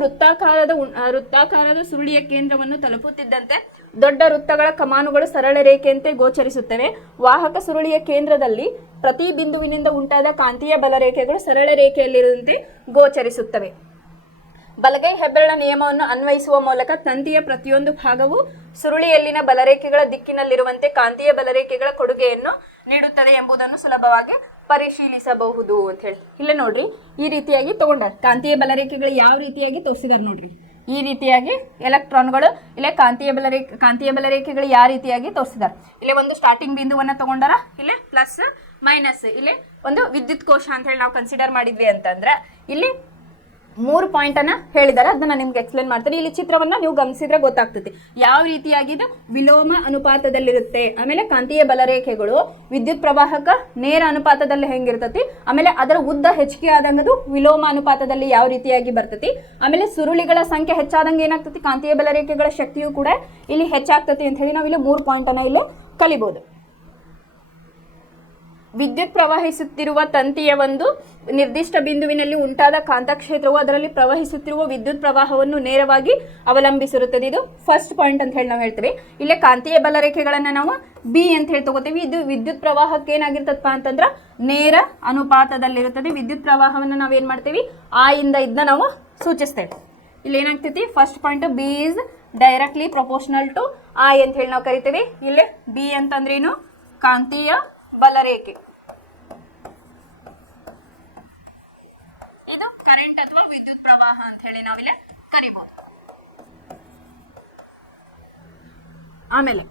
ವೃತ್ತಾಕಾರದ ಸುರುಳಿಯ ಕೇಂದ್ರವನ್ನು ತಲುಪುತ್ತಿದ್ದಂತೆ ದೊಡ್ಡ ವೃತ್ತಗಳ ಕಮಾನುಗಳು ಸರಳ ರೇಖೆಯಂತೆ ಗೋಚರಿಸುತ್ತವೆ. ವಾಹಕ ಸುರುಳಿಯ ಕೇಂದ್ರದಲ್ಲಿ ಪ್ರತಿ ಬಿಂದುವಿನಿಂದ ಉಂಟಾದ ಕಾಂತೀಯ ಬಲರೇಖೆಗಳು ಸರಳ ರೇಖೆಯಲ್ಲಿರುವಂತೆ ಗೋಚರಿಸುತ್ತವೆ. ಬಲಗೈ ಹೆಬ್ಬೆರಳ ನಿಯಮವನ್ನು ಅನ್ವಯಿಸುವ ಮೂಲಕ ತಂತಿಯ ಪ್ರತಿಯೊಂದು ಭಾಗವು ಸುರುಳಿಯಲ್ಲಿನ ಬಲರೇಖೆಗಳ ದಿಕ್ಕಿನಲ್ಲಿರುವಂತೆ ಕಾಂತೀಯ ಬಲರೇಖೆಗಳ ಕೊಡುಗೆಯನ್ನು ನೀಡುತ್ತದೆ ಎಂಬುದನ್ನು ಸುಲಭವಾಗಿ ಪರಿಶೀಲಿಸಬಹುದು ಅಂತ ಹೇಳಿ. ಇಲ್ಲೇ ನೋಡ್ರಿ ಈ ರೀತಿಯಾಗಿ ತಗೊಂಡಾರ ಕಾಂತೀಯ ಬಲರೇಖೆಗಳು ಯಾವ ರೀತಿಯಾಗಿ ತೋರಿಸಿದಾರೆ ನೋಡ್ರಿ. ಈ ರೀತಿಯಾಗಿ ಎಲೆಕ್ಟ್ರಾನ್ಗಳು ಇಲ್ಲೇ ಕಾಂತೀಯ ಬಲರೇಖೆಗಳು ಯಾವ ರೀತಿಯಾಗಿ ತೋರಿಸಿದಾರೆ. ಇಲ್ಲೇ ಒಂದು ಸ್ಟಾರ್ಟಿಂಗ್ ಬಿಂದುವನ್ನ ತಗೊಂಡಾರ, ಇಲ್ಲೇ ಪ್ಲಸ್ ಮೈನಸ್. ಇಲ್ಲಿ ಒಂದು ವಿದ್ಯುತ್ ಕೋಶ ಅಂತ ಹೇಳಿ ನಾವು ಕನ್ಸಿಡರ್ ಮಾಡಿದ್ವಿ ಅಂತಂದ್ರೆ ಇಲ್ಲಿ 3 ಪಾಯಿಂಟ್ ಅನ್ನ ಹೇಳಿದ್ದಾರೆ, ಅದನ್ನ ನಿಮ್ಗೆ ಎಕ್ಸ್ಪ್ಲೇನ್ ಮಾಡ್ತಾರೆ. ಇಲ್ಲಿ ಚಿತ್ರವನ್ನ ನೀವು ಗಮನಿಸಿದ್ರೆ ಗೊತ್ತಾಗ್ತದೆ ಯಾವ ರೀತಿಯಾಗಿ ಇದು ವಿಲೋಮ ಅನುಪಾತದಲ್ಲಿರುತ್ತೆ. ಆಮೇಲೆ ಕಾಂತೀಯ ಬಲರೇಖೆಗಳು ವಿದ್ಯುತ್ ಪ್ರವಾಹಕ ನೇರ ಅನುಪಾತದಲ್ಲಿ ಹೆಂಗಿರ್ತತಿ, ಆಮೇಲೆ ಅದರ ಉದ್ದ ಹೆಚ್ಚಿಗೆ ಆದಂಗ ಅದು ವಿಲೋಮ ಅನುಪಾತದಲ್ಲಿ ಯಾವ ರೀತಿಯಾಗಿ ಬರ್ತತಿ. ಆಮೇಲೆ ಸುರುಳಿಗಳ ಸಂಖ್ಯೆ ಹೆಚ್ಚಾದಂಗೆ ಏನಾಗ್ತತಿ, ಕಾಂತೀಯ ಬಲರೇಖೆಗಳ ಶಕ್ತಿಯು ಕೂಡ ಇಲ್ಲಿ ಹೆಚ್ಚಾಗ್ತತಿ ಅಂತ ಹೇಳಿ ನಾವು ಇಲ್ಲಿ 3 ಪಾಯಿಂಟ್ ಅನ್ನ ಇಲ್ಲಿ ಕಲಿಬಹುದು. ವಿದ್ಯುತ್ ಪ್ರವಹಿಸುತ್ತಿರುವ ತಂತಿಯ ಒಂದು ನಿರ್ದಿಷ್ಟ ಬಿಂದುವಿನಲ್ಲಿ ಉಂಟಾದ ಕಾಂತಕ್ಷೇತ್ರವು ಅದರಲ್ಲಿ ಪ್ರವಹಿಸುತ್ತಿರುವ ವಿದ್ಯುತ್ ಪ್ರವಾಹವನ್ನು ನೇರವಾಗಿ ಅವಲಂಬಿಸಿರುತ್ತದೆ. ಇದು ಫಸ್ಟ್ ಪಾಯಿಂಟ್ ಅಂತ ಹೇಳಿ ನಾವು ಹೇಳ್ತೀವಿ. ಇಲ್ಲೇ ಕಾಂತೀಯ ಬಲರೇಖೆಗಳನ್ನ ನಾವು ಬಿ ಅಂತ ಹೇಳಿ ತಗೋತೀವಿ. ಇದು ವಿದ್ಯುತ್ ಪ್ರವಾಹಕ್ಕೆ ಏನಾಗಿರ್ತದಪ್ಪ ಅಂತಂದ್ರೆ ನೇರ ಅನುಪಾತದಲ್ಲಿರುತ್ತದೆ. ವಿದ್ಯುತ್ ಪ್ರವಾಹವನ್ನು ನಾವೇನ್ ಮಾಡ್ತೀವಿ, ಆ ಇಂದ ಇದನ್ನ ನಾವು ಸೂಚಿಸ್ತೇವೆ. ಇಲ್ಲಿ ಏನಾಗ್ತೈತಿ, first point B is directly proportional to I ಅಂತ ಹೇಳಿ ನಾವು ಕರಿತೀವಿ. ಇಲ್ಲಿ ಬಿ ಅಂತಂದ್ರೇನು, ಕಾಂತೀಯ ಬಲರೇಖೆ. ಇದು ಕರೆಂಟ್ ಅಥವಾ ವಿದ್ಯುತ್ ಪ್ರವಾಹ ಅಂತ ಹೇಳಿ ನಾವಿಲ್ಲಿ ಕರಿಬಹುದು. ಆಮೇಲೆ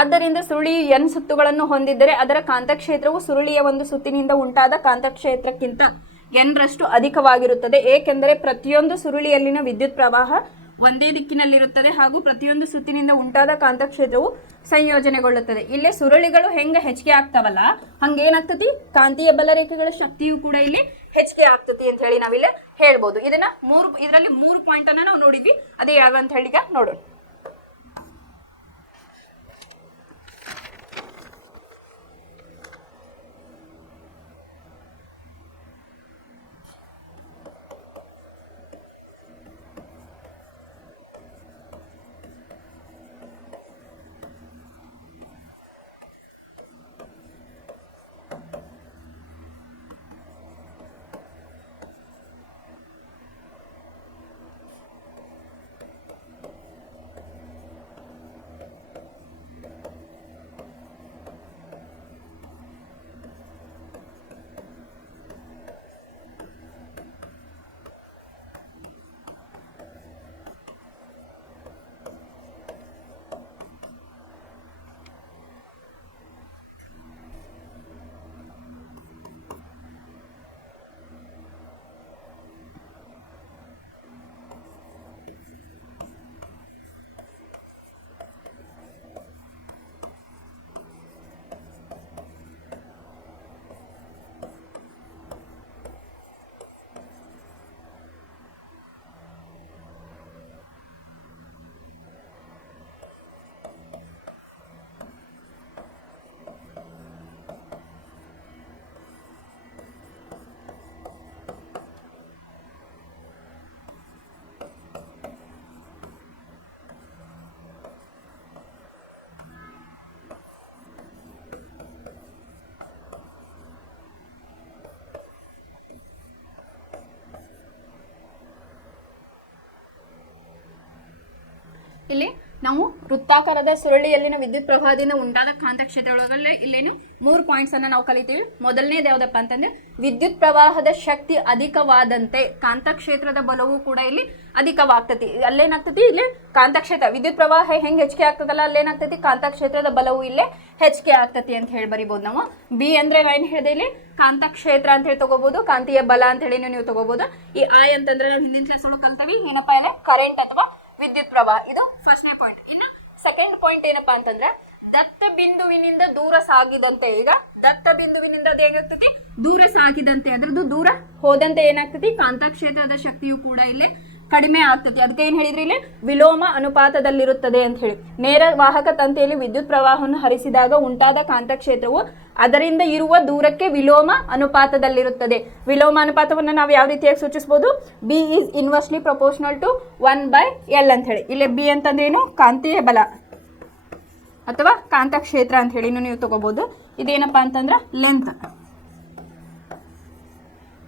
ಆದ್ದರಿಂದ ಸುರುಳಿಯು ಎನ್ ಸುತ್ತುಗಳನ್ನು ಹೊಂದಿದ್ದರೆ ಅದರ ಕಾಂತಕ್ಷೇತ್ರವು ಸುರುಳಿಯ ಒಂದು ಸುತ್ತಿನಿಂದ ಉಂಟಾದ ಕಾಂತಕ್ಷೇತ್ರಕ್ಕಿಂತ ಎನ್ ರಷ್ಟು ಅಧಿಕವಾಗಿರುತ್ತದೆ. ಏಕೆಂದರೆ ಪ್ರತಿಯೊಂದು ಸುರುಳಿಯಲ್ಲಿನ ವಿದ್ಯುತ್ ಪ್ರವಾಹ ಒಂದೇ ದಿಕ್ಕಿನಲ್ಲಿರುತ್ತದೆ ಹಾಗೂ ಪ್ರತಿಯೊಂದು ಸುತ್ತಿನಿಂದ ಉಂಟಾದ ಕಾಂತಕ್ಷೇತ್ರವು ಸಂಯೋಜನೆಗೊಳ್ಳುತ್ತದೆ. ಇಲ್ಲಿ ಸುರುಳಿಗಳು ಹೆಂಗೆ ಹೆಚ್ಚಿಗೆ ಆಗ್ತಾವಲ್ಲ ಹಂಗೇನಾಗ್ತತಿ, ಕಾಂತೀಯ ಬಲರೇಖೆಗಳ ಶಕ್ತಿಯು ಕೂಡ ಇಲ್ಲಿ ಹೆಚ್ಚಿಗೆ ಆಗ್ತತಿ ಅಂತ ಹೇಳಿ ನಾವಿಲ್ಲಿ ಹೇಳ್ಬೋದು. ಇದರಲ್ಲಿ 3 ಪಾಯಿಂಟ್ ಅನ್ನ ನಾವು ನೋಡಿದ್ವಿ. ಅದೇ ಯಾವ ಅಂತ ಹೇಳಿ ಈಗ ನೋಡೋಣ. ಇಲ್ಲಿ ನಾವು ವೃತ್ತಾಕಾರದ ಸುರುಳಿಯಲ್ಲಿನ ವಿದ್ಯುತ್ ಪ್ರವಾಹದಿಂದ ಉಂಟಾದ ಕಾಂತಕ್ಷೇತ್ರಗಳಲ್ಲಿ ಇಲ್ಲೇನು 3 ಪಾಯಿಂಟ್ಸ್ ಅನ್ನ ನಾವು ಕಲಿತೀವಿ. ಮೊದಲನೇದು ಯಾವ್ದಪ್ಪ ಅಂತಂದ್ರೆ ವಿದ್ಯುತ್ ಪ್ರವಾಹದ ಶಕ್ತಿ ಅಧಿಕವಾದಂತೆ ಕಾಂತಕ್ಷೇತ್ರದ ಬಲವು ಕೂಡ ಇಲ್ಲಿ ಅಧಿಕವಾಗ್ತತಿ. ಅಲ್ಲೇನಾಗ್ತತಿ, ಇಲ್ಲಿ ಕಾಂತಕ್ಷೇತ್ರ ವಿದ್ಯುತ್ ಪ್ರವಾಹ ಹೆಂಗ್ ಹೆಚ್ಚಿಗೆ ಆಗ್ತದಲ್ಲ ಅಲ್ಲೇನಾಗ್ತತಿ, ಕಾಂತಕ್ಷೇತ್ರದ ಬಲವು ಇಲ್ಲೇ ಹೆಚ್ಚಿಗೆ ಆಗ್ತತಿ ಅಂತ ಹೇಳಿ ಬರಿಬಹುದು ನಾವು. ಬಿ ಅಂದ್ರೆ ಏನ್ ಹೇಳಿದೆ, ಇಲ್ಲಿ ಕಾಂತಕ್ಷೇತ್ರ ಅಂತ ಹೇಳಿ ತಗೋಬಹುದು, ಕಾಂತೀಯ ಬಲ ಅಂತ ಹೇಳಿ ನೀವು ತಗೋಬಹುದು. ಈ ಐ ಅಂತಂದ್ರೆ ನಾವು ಹಿಂದಿನ ಕ್ಲಾಸ್ ಒಳಗೆ ಕಲ್ತವಿ, ಏನಪ್ಪಾ ಇಲ್ಲ ಕರೆಂಟ್ ಅಥವಾ ವಿದ್ಯುತ್ ಪ್ರವಾಹ. ಇದು ಫಸ್ಟ್ನೇ ಪಾಯಿಂಟ್. ಇನ್ನು ಸೆಕೆಂಡ್ ಪಾಯಿಂಟ್ ಏನಪ್ಪಾ ಅಂತಂದ್ರೆ ದತ್ತ ಬಿಂದುವಿನಿಂದ ದೂರ ಸಾಗಿದಂತೆ, ಈಗ ದತ್ತ ಬಿಂದುವಿನಿಂದ ಅದು ಹೇಗಾಗ್ತತಿ, ದೂರ ಸಾಗಿದಂತೆ, ಅದ್ರದ್ದು ದೂರ ಹೋದಂತೆ ಏನಾಗ್ತತಿ, ಕಾಂತಕ್ಷೇತ್ರದ ಶಕ್ತಿಯು ಕೂಡ ಇಲ್ಲಿ ಕಡಿಮೆ ಆಗ್ತತಿ. ಅದಕ್ಕೆ ಏನ್ ಹೇಳಿದ್ರಿ, ಇಲ್ಲಿ ವಿಲೋಮ ಅನುಪಾತದಲ್ಲಿರುತ್ತದೆ ಅಂತ ಹೇಳಿ. ನೇರ ವಾಹಕ ತಂತಿಯಲ್ಲಿ ವಿದ್ಯುತ್ ಪ್ರವಾಹವನ್ನು ಹರಿಸಿದಾಗ ಉಂಟಾದ ಕಾಂತಕ್ಷೇತ್ರವು ಅದರಿಂದ ಇರುವ ದೂರಕ್ಕೆ ವಿಲೋಮ ಅನುಪಾತದಲ್ಲಿರುತ್ತದೆ. ವಿಲೋಮ ಅನುಪಾತವನ್ನು ನಾವು ಯಾವ ರೀತಿಯಾಗಿ ಸೂಚಿಸಬಹುದು, B is inversely proportional to 1/L ಅಂತ ಹೇಳಿ. ಇಲ್ಲಿ ಬಿ ಅಂತಂದ್ರೆ ಏನು, ಕಾಂತೀಯ ಬಲ ಅಥವಾ ಕಾಂತಕ್ಷೇತ್ರ ಅಂತ ಹೇಳಿ ನೀವು ತಗೋಬಹುದು. ಇದೇನಪ್ಪಾ ಅಂತಂದ್ರೆ ಲೆಂತ್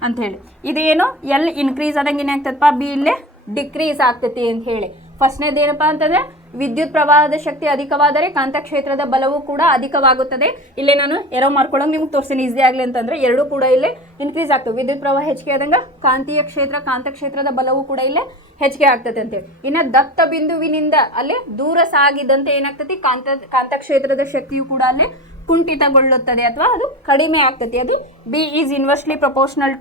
ಅಂತ ಹೇಳಿ. ಇದೇನು ಎಲ್ ಇನ್ಕ್ರೀಸ್ ಆದಂಗೆ ಏನಾಗ್ತದಪ್ಪ, ಬಿ ಇಲ್ಲೇ ಡಿಕ್ರೀಸ್ ಆಗ್ತತಿ ಅಂತ ಹೇಳಿ. ಫಸ್ಟ್ನೇದು ಏನಪ್ಪಾ ಅಂತಂದ್ರೆ ವಿದ್ಯುತ್ ಪ್ರವಾಹದ ಶಕ್ತಿ ಅಧಿಕವಾದರೆ ಕಾಂತಕ್ಷೇತ್ರದ ಬಲವು ಕೂಡ ಅಧಿಕವಾಗುತ್ತದೆ. ಇಲ್ಲೇ ನಾನು ಎರೋ ಮಾಡ್ಕೊಳ್ಳೋಕೆ ನಿಮ್ಗೆ ತೋರಿಸ್ತೀನಿ ಈಸಿ ಆಗಲಿ ಅಂತಂದ್ರೆ ಎರಡೂ ಕೂಡ ಇಲ್ಲೇ ಇನ್ಕ್ರೀಸ್ ಆಗ್ತವೆ. ವಿದ್ಯುತ್ ಪ್ರವಾಹ ಹೆಚ್ಚಿಗೆ ಆದಂಗ ಕಾಂತೀಯ ಕ್ಷೇತ್ರ ಕಾಂತಕ್ಷೇತ್ರದ ಬಲವು ಕೂಡ ಇಲ್ಲೇ ಹೆಚ್ಚಿಗೆ ಆಗ್ತದೆ ಅಂತೇಳಿ. ಇನ್ನು ದತ್ತ ಬಿಂದುವಿನಿಂದ ಅಲ್ಲೇ ದೂರ ಸಾಗಿದಂತೆ ಏನಾಗ್ತತಿ, ಕಾಂತಕ್ಷೇತ್ರದ ಶಕ್ತಿಯು ಕೂಡ ಅಲ್ಲಿ ಕುಂಠಿತಗೊಳ್ಳುತ್ತದೆ ಅಥವಾ ಅದು ಕಡಿಮೆ ಆಗ್ತದೆ. ಅದು B is inversely proportional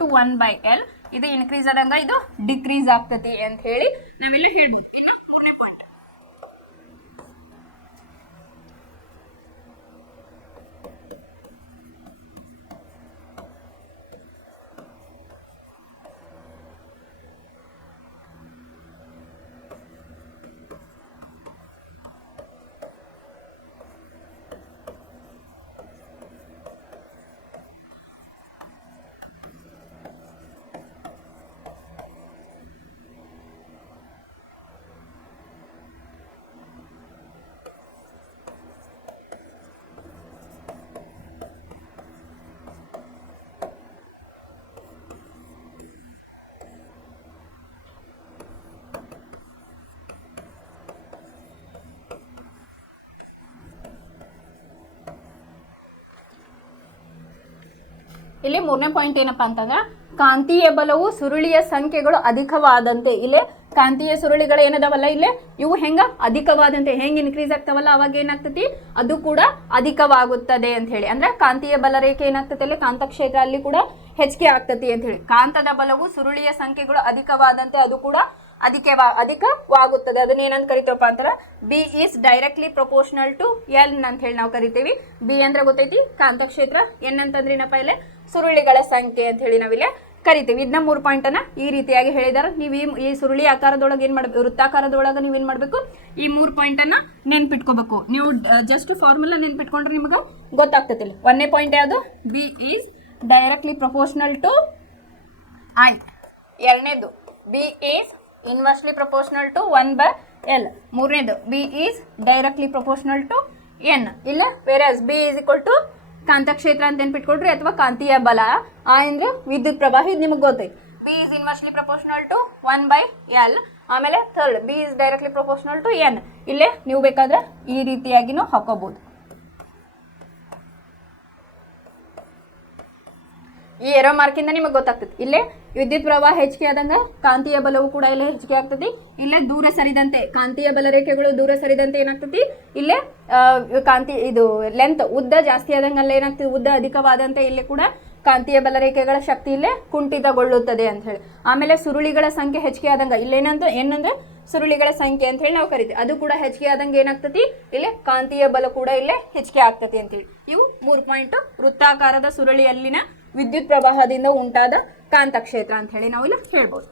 to one by L. ಇದು ಇನ್ಕ್ರೀಸ್ ಆದಂಗ ಇದು ಡಿಕ್ರೀಸ್ ಆಗ್ತತಿ ಅಂತ ಹೇಳಿ ನಾವೆಲ್ಲ ಹೇಳ್ಬೋದು. ಇನ್ನು ಮೂರನೇ ಪಾಯಿಂಟ್, ಇಲ್ಲಿ ಮೂರನೇ ಪಾಯಿಂಟ್ ಏನಪ್ಪಾ ಅಂತಂದ್ರೆ ಕಾಂತೀಯ ಬಲವು ಸುರುಳಿಯ ಸಂಖ್ಯೆಗಳು ಅಧಿಕವಾದಂತೆ, ಇಲ್ಲೇ ಕಾಂತೀಯ ಸುರುಳಿಗಳು ಏನದಾವಲ್ಲ ಇಲ್ಲೇ ಇವು ಹೆಂಗ ಅಧಿಕವಾದಂತೆ, ಹೆಂಗ್ ಇನ್ಕ್ರೀಸ್ ಆಗ್ತಾವಲ್ಲ ಅವಾಗ ಏನಾಗ್ತತಿ ಅದು ಕೂಡ ಅಧಿಕವಾಗುತ್ತದೆ ಅಂತ ಹೇಳಿ. ಅಂದ್ರೆ ಕಾಂತೀಯ ಬಲ ರೇಖೆ ಏನಾಗ್ತತಿ ಅಲ್ಲಿ ಕಾಂತಕ್ಷೇತ್ರ ಅಲ್ಲಿ ಕೂಡ ಹೆಚ್ಚಿಗೆ ಆಗ್ತತಿ ಅಂತ ಹೇಳಿ. ಕಾಂತದ ಬಲವು ಸುರುಳಿಯ ಸಂಖ್ಯೆಗಳು ಅಧಿಕವಾದಂತೆ ಅದು ಕೂಡ ಅಧಿಕವಾಗುತ್ತದೆ. ಅದನ್ನ ಏನಂತ ಕರಿತೀವಪ್ಪ ಅಂತಾರೆ, B is directly proportional to N ಅಂತ ಹೇಳಿ ನಾವು ಕರಿತೀವಿ. ಬಿ ಅಂದ್ರೆ ಗೊತ್ತೈತಿ ಕಾಂತಕ್ಷೇತ್ರ, ಎನ್ ಅಂತಂದ್ರೆ ಏನಪ್ಪ ಇಲ್ಲೇ ಸುರುಳಿಗಳ ಸಂಖ್ಯೆ ಅಂತ ಹೇಳಿ ನಾವಿಲ್ಲಿ ಕರಿತೀವಿ. ಇದನ್ನ 3 ಪಾಯಿಂಟ್ ಅನ್ನ ಈ ರೀತಿಯಾಗಿ ಹೇಳಿದಾರೆ. ನೀವು ಈ ಸುರುಳಿ ಆಕಾರದೊಳಗೆ ಏನ್ ಮಾಡ್ಬೇಕು, ವೃತ್ತಾಕಾರದೊಳಗೆ ನೀವೇನ್ ಮಾಡ್ಬೇಕು, ಈ 3 ಪಾಯಿಂಟ್ ಅನ್ನ ನೆನ್ಪಿಟ್ಕೋಬೇಕು. ನೀವು ಜಸ್ಟ್ ಫಾರ್ಮುಲಾ ನೆನ್ಪಿಟ್ಕೊಂಡ್ರೆ ನಿಮಗೆ ಗೊತ್ತಾಗ್ತತಿಲ್ಲ. 1ನೇ ಪಾಯಿಂಟ್ ಯಾವುದು, B is directly proportional to I. 2ನೇದು B is inversely proportional to 1/L. 3ನೇದು B is directly proportional to N. ಇಲ್ಲ whereas B is equal to ಕಾಂತಕ್ಷೇತ್ರ ಅಂತ ನೆನ್ಪಿಟ್ಕೊಳ್ರಿ ಅಥವಾ ಕಾಂತೀಯ ಬಲ. ಆ ಅಂದ್ರೆ ವಿದ್ಯುತ್ ಪ್ರವಾಹ, ಇದು ನಿಮಗೆ ಗೊತ್ತೈತಿ. B is inversely proportional to 1/L. ಆಮೇಲೆ third B is directly proportional to N. ಇಲ್ಲೇ ನೀವು ಬೇಕಾದ್ರೆ ಈ ರೀತಿಯಾಗಿನೂ ಹಾಕೋಬಹುದು. ಈ ಏರೋ ಮಾರ್ಕಿಂದ ನಿಮಗೆ ಗೊತ್ತಾಗ್ತದೆ. ಇಲ್ಲೇ ವಿದ್ಯುತ್ ಪ್ರವಾಹ ಹೆಚ್ಚಿಗೆ ಆದಂಗ ಕಾಂತೀಯ ಬಲವು ಕೂಡ ಇಲ್ಲೇ ಹೆಚ್ಚಿಗೆ ಆಗ್ತದೆ. ಇಲ್ಲೇ ದೂರ ಸರಿದಂತೆ ಕಾಂತೀಯ ಬಲ ರೇಖೆಗಳು ದೂರ ಸರಿದಂತೆ ಏನಾಗ್ತತಿ, ಇಲ್ಲೇ ಕಾಂತಿ ಇದು ಲೆಂತ್ ಉದ್ದ ಜಾಸ್ತಿ ಆದಂಗ ಅಲ್ಲೇ ಏನಾಗ್ತದೆ, ಉದ್ದ ಅಧಿಕವಾದಂತೆ ಇಲ್ಲೇ ಕೂಡ ಕಾಂತೀಯ ಬಲ ರೇಖೆಗಳ ಶಕ್ತಿ ಇಲ್ಲೇ ಕುಂಠಿತಗೊಳ್ಳುತ್ತದೆ ಅಂತ ಹೇಳಿ. ಆಮೇಲೆ ಸುರುಳಿಗಳ ಸಂಖ್ಯೆ ಹೆಚ್ಚಿಗೆ ಆದಂಗ ಏನಂದ್ರೆ ಸುರುಳಿಗಳ ಸಂಖ್ಯೆ ಅಂತ ಹೇಳಿ ನಾವು ಕರಿತೀವಿ. ಅದು ಕೂಡ ಹೆಚ್ಚಿಗೆ ಆದಂಗೆ ಏನಾಗ್ತತಿ, ಇಲ್ಲೇ ಕಾಂತೀಯ ಬಲ ಕೂಡ ಇಲ್ಲೇ ಹೆಚ್ಚಿಗೆ ಆಗ್ತತಿ ಅಂತೇಳಿ. ಇವು 3 ಪಾಯಿಂಟ್ ವೃತ್ತಾಕಾರದ ಸುರುಳಿಯಲ್ಲಿನ ವಿದ್ಯುತ್ ಪ್ರವಾಹದಿಂದ ಉಂಟಾದ ಕಾಂತಕ್ಷೇತ್ರ ಅಂತ ಹೇಳಿ ನಾವು ಇಲ್ಲಿ ಹೇಳ್ಬೋದು.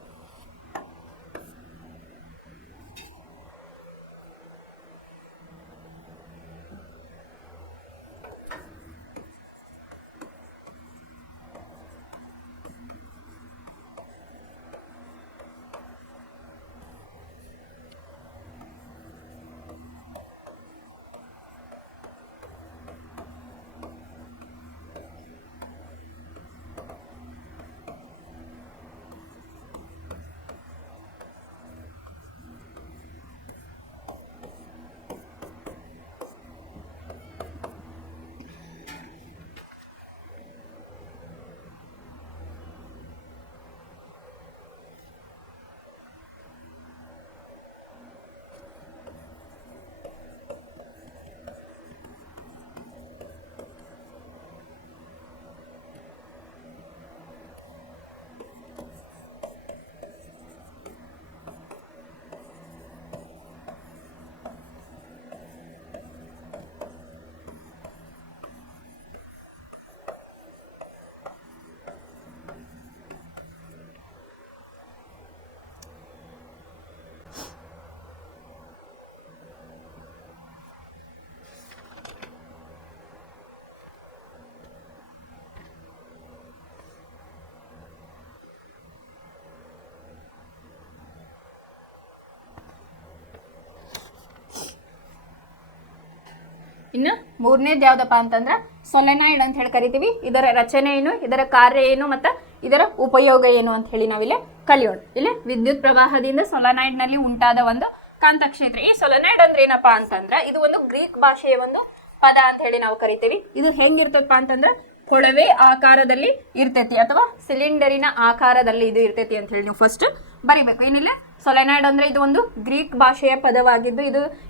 ಇನ್ನು 3ನೇದು ಯಾವ್ದಪ್ಪ ಅಂತಂದ್ರೆ ಸೊಲೆನಾಯ್ಡ್ ಅಂತ ಹೇಳಿ ಕರಿತೀವಿ. ಇದರ ರಚನೆ ಏನು, ಇದರ ಕಾರ್ಯ ಏನು, ಮತ್ತು ಇದರ ಉಪಯೋಗ ಏನು ಅಂತ ಹೇಳಿ ನಾವಿಲ್ಲಿ ಕಲಿಯೋಣ. ಇಲ್ಲಿ ವಿದ್ಯುತ್ ಪ್ರವಾಹದಿಂದ ಸೊಲೆನಾಯ್ಡ್ ನಲ್ಲಿ ಉಂಟಾದ ಒಂದು ಕಾಂತಕ್ಷೇತ್ರ. ಈ ಸೊಲೆನಾಯ್ಡ್ ಅಂದ್ರೆ ಏನಪ್ಪಾ ಅಂತಂದ್ರೆ ಇದು ಒಂದು ಗ್ರೀಕ್ ಭಾಷೆಯ ಒಂದು ಪದ ಅಂತ ಹೇಳಿ ನಾವು ಕರಿತೀವಿ. ಇದು ಹೆಂಗಿರ್ತಪ್ಪ ಅಂತಂದ್ರೆ ಕೊಳವೆ ಆಕಾರದಲ್ಲಿ ಇರ್ತೈತಿ ಅಥವಾ ಸಿಲಿಂಡರಿನ ಆಕಾರದಲ್ಲಿ ಇದು ಇರ್ತೈತಿ ಅಂತ ಹೇಳಿ ನೀವು ಫಸ್ಟ್ ಬರಿಬೇಕು. ಏನಿಲ್ಲ ಸೊಲೆನಾಯ್ಡ್ ಅಂದ್ರೆ ಇದು ಒಂದು ಗ್ರೀಕ್ ಭಾಷೆಯ ಪದವಾಗಿದ್ದು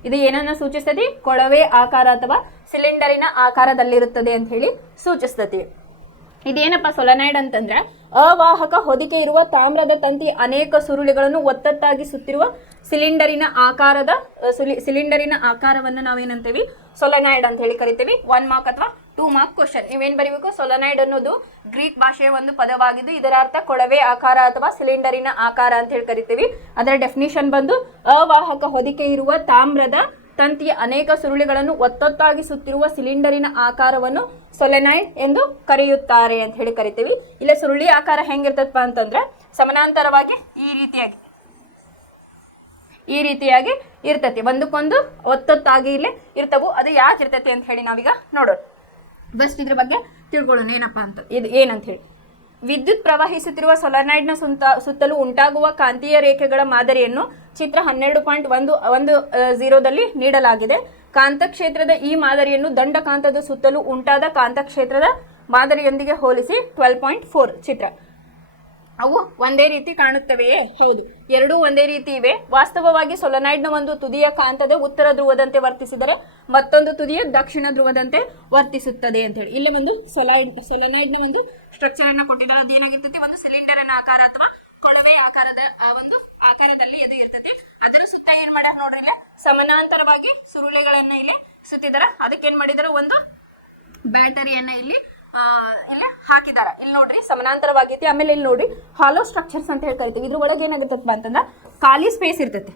ಇದು ಏನನ್ನ ಸೂಚಿಸ್ತದೆ? ಕೊಳವೆ ಆಕಾರ ಅಥವಾ ಸಿಲಿಂಡರಿನ ಆಕಾರದಲ್ಲಿರುತ್ತದೆ ಅಂತ ಹೇಳಿ ಸೂಚಿಸ್ತದೆ. ಇದೇನಪ್ಪ ಸೊಲೆನಾಯ್ಡ್ ಅಂತಂದ್ರೆ ಅವಾಹಕ ಹೊದಿಕೆ ಇರುವ ತಾಮ್ರದ ತಂತಿ ಅನೇಕ ಸುರುಳಿಗಳನ್ನು ಒತ್ತೊತ್ತಾಗಿ ಸುತ್ತಿರುವ ಸಿಲಿಂಡರಿನ ಆಕಾರವನ್ನು ನಾವೇನಂತೀವಿ? ಸೊಲೆನಾಯ್ಡ್ ಅಂತ ಹೇಳಿ ಕರಿತೀವಿ. 1 ಮಾರ್ಕ್ ಅಥವಾ 2 ಮಾರ್ಕ್ ಕ್ವಶನ್. ನೀವೇನ್ ಬರೀಬೇಕು? ಸೊಲೆನಾಯ್ಡ್ ಅನ್ನೋದು ಗ್ರೀಕ್ ಭಾಷೆಯ ಒಂದು ಪದವಾಗಿದ್ದು ಇದರ ಅರ್ಥ ಕೊಳವೆ ಆಕಾರ ಅಥವಾ ಸಿಲಿಂಡರಿನ ಆಕಾರ ಅಂತ ಹೇಳಿ ಕರಿತೀವಿ. ಅದರ ಡೆಫಿನಿಷನ್ ಬಂದು ಅವಾಹಕ ಹೊದಿಕೆ ಇರುವ ತಾಮ್ರದ ತಂತಿಯ ಅನೇಕ ಸುರುಳಿಗಳನ್ನು ಒತ್ತೊತ್ತಾಗಿ ಸುತ್ತಿರುವ ಸಿಲಿಂಡರಿನ ಆಕಾರವನ್ನು ಸೊಲೆನಾಯ್ಡ್ ಎಂದು ಕರೆಯುತ್ತಾರೆ ಅಂತ ಹೇಳಿ ಕರಿತೀವಿ. ಇಲ್ಲ ಸುರುಳಿ ಆಕಾರ ಹೆಂಗಿರ್ತದಪ್ಪ ಅಂತಂದ್ರೆ ಸಮಾನಾಂತರವಾಗಿ ಈ ರೀತಿಯಾಗಿ ಇರ್ತತಿ, ಒಂದಕ್ಕೊಂದು ಒತ್ತೊತ್ತಾಗಿ ಇಲ್ಲೇ ಇರ್ತವು. ಅದು ಯಾಕೆ ಇರ್ತತಿ ಅಂತ ಹೇಳಿ ನಾವೀಗ ನೋಡೋಣ. ಫಸ್ಟ್ ಇದ್ರ ಬಗ್ಗೆ ತಿಳ್ಕೊಳ್ಳೋಣ ಏನಪ್ಪಾ ಅಂತ. ಇದು ಏನಂತ ಹೇಳಿ, ವಿದ್ಯುತ್ ಪ್ರವಹಿಸುತ್ತಿರುವ ಸೊಲೆನಾಯ್ಡ್ನ ಸುತ್ತಲೂ ಉಂಟಾಗುವ ಕಾಂತೀಯ ರೇಖೆಗಳ ಮಾದರಿಯನ್ನು ಚಿತ್ರ 12.10ದಲ್ಲಿ ನೀಡಲಾಗಿದೆ. ಕಾಂತಕ್ಷೇತ್ರದ ಈ ಮಾದರಿಯನ್ನು ದಂಡಕಾಂತದ ಸುತ್ತಲೂ ಉಂಟಾದ ಕಾಂತಕ್ಷೇತ್ರದ ಮಾದರಿಯೊಂದಿಗೆ ಹೋಲಿಸಿ 12.4 ಚಿತ್ರ. ಅವು ಒಂದೇ ರೀತಿ ಕಾಣುತ್ತವೆಯೇ? ಹೌದು, ಎರಡೂ ಒಂದೇ ರೀತಿ ಇವೆ. ವಾಸ್ತವವಾಗಿ ಸೊಲೆನಾಯ್ಡ್ನ ಒಂದು ತುದಿಯ ಕಾಂತದ ಉತ್ತರ ಧ್ರುವದಂತೆ ವರ್ತಿಸಿದರೆ ಮತ್ತೊಂದು ತುದಿಯ ದಕ್ಷಿಣ ಧ್ರುವದಂತೆ ವರ್ತಿಸುತ್ತದೆ ಅಂತ ಹೇಳಿ. ಇಲ್ಲಿ ಒಂದು ಸೊಲೆನಾಯ್ಡ್ನ ಒಂದು ಸ್ಟ್ರಕ್ಚರ್ ಅನ್ನು ಕೊಟ್ಟಿದ್ದಾರೆ. ಅದೇನಾಗಿರ್ತದೆ? ಒಂದು ಸಿಲಿಂಡರಿನ ಆಕಾರ ಅಥವಾ ಕೊಳವೆ ಆಕಾರದ ಒಂದು ಆಕಾರದಲ್ಲಿ ಅದು ಇರ್ತದೆ. ಅದರ ಸುತ್ತ ಏನ್ ಮಾಡ್ಯಾರ ನೋಡ್ರಿ, ಇಲ್ಲ ಸಮಾನಾಂತರವಾಗಿ ಸುರುಳಿಗಳನ್ನ ಇಲ್ಲಿ ಸುತ್ತಿದಾರ. ಅದಕ್ಕೆ ಏನ್ ಮಾಡಿದಾರ? ಒಂದು ಬ್ಯಾಟರಿಯನ್ನ ಇಲ್ಲಿ ಹಾಕಿದಾರ. ಇಲ್ಲಿ ನೋಡ್ರಿ ಸಮಾನಾಂತರವಾಗೈತಿ. ಆಮೇಲೆ ಇಲ್ಲಿ ನೋಡ್ರಿ ಹಾಲೋ ಸ್ಟ್ರಕ್ಚರ್ಸ್ ಅಂತ ಹೇಳಿ ಕರಿತೀವಿ. ಇದ್ರ ಒಳಗೆ ಏನಾಗಿರ್ತಪ್ಪ ಅಂತಂದ್ರ ಖಾಲಿ ಸ್ಪೇಸ್ ಇರ್ತೈತಿ.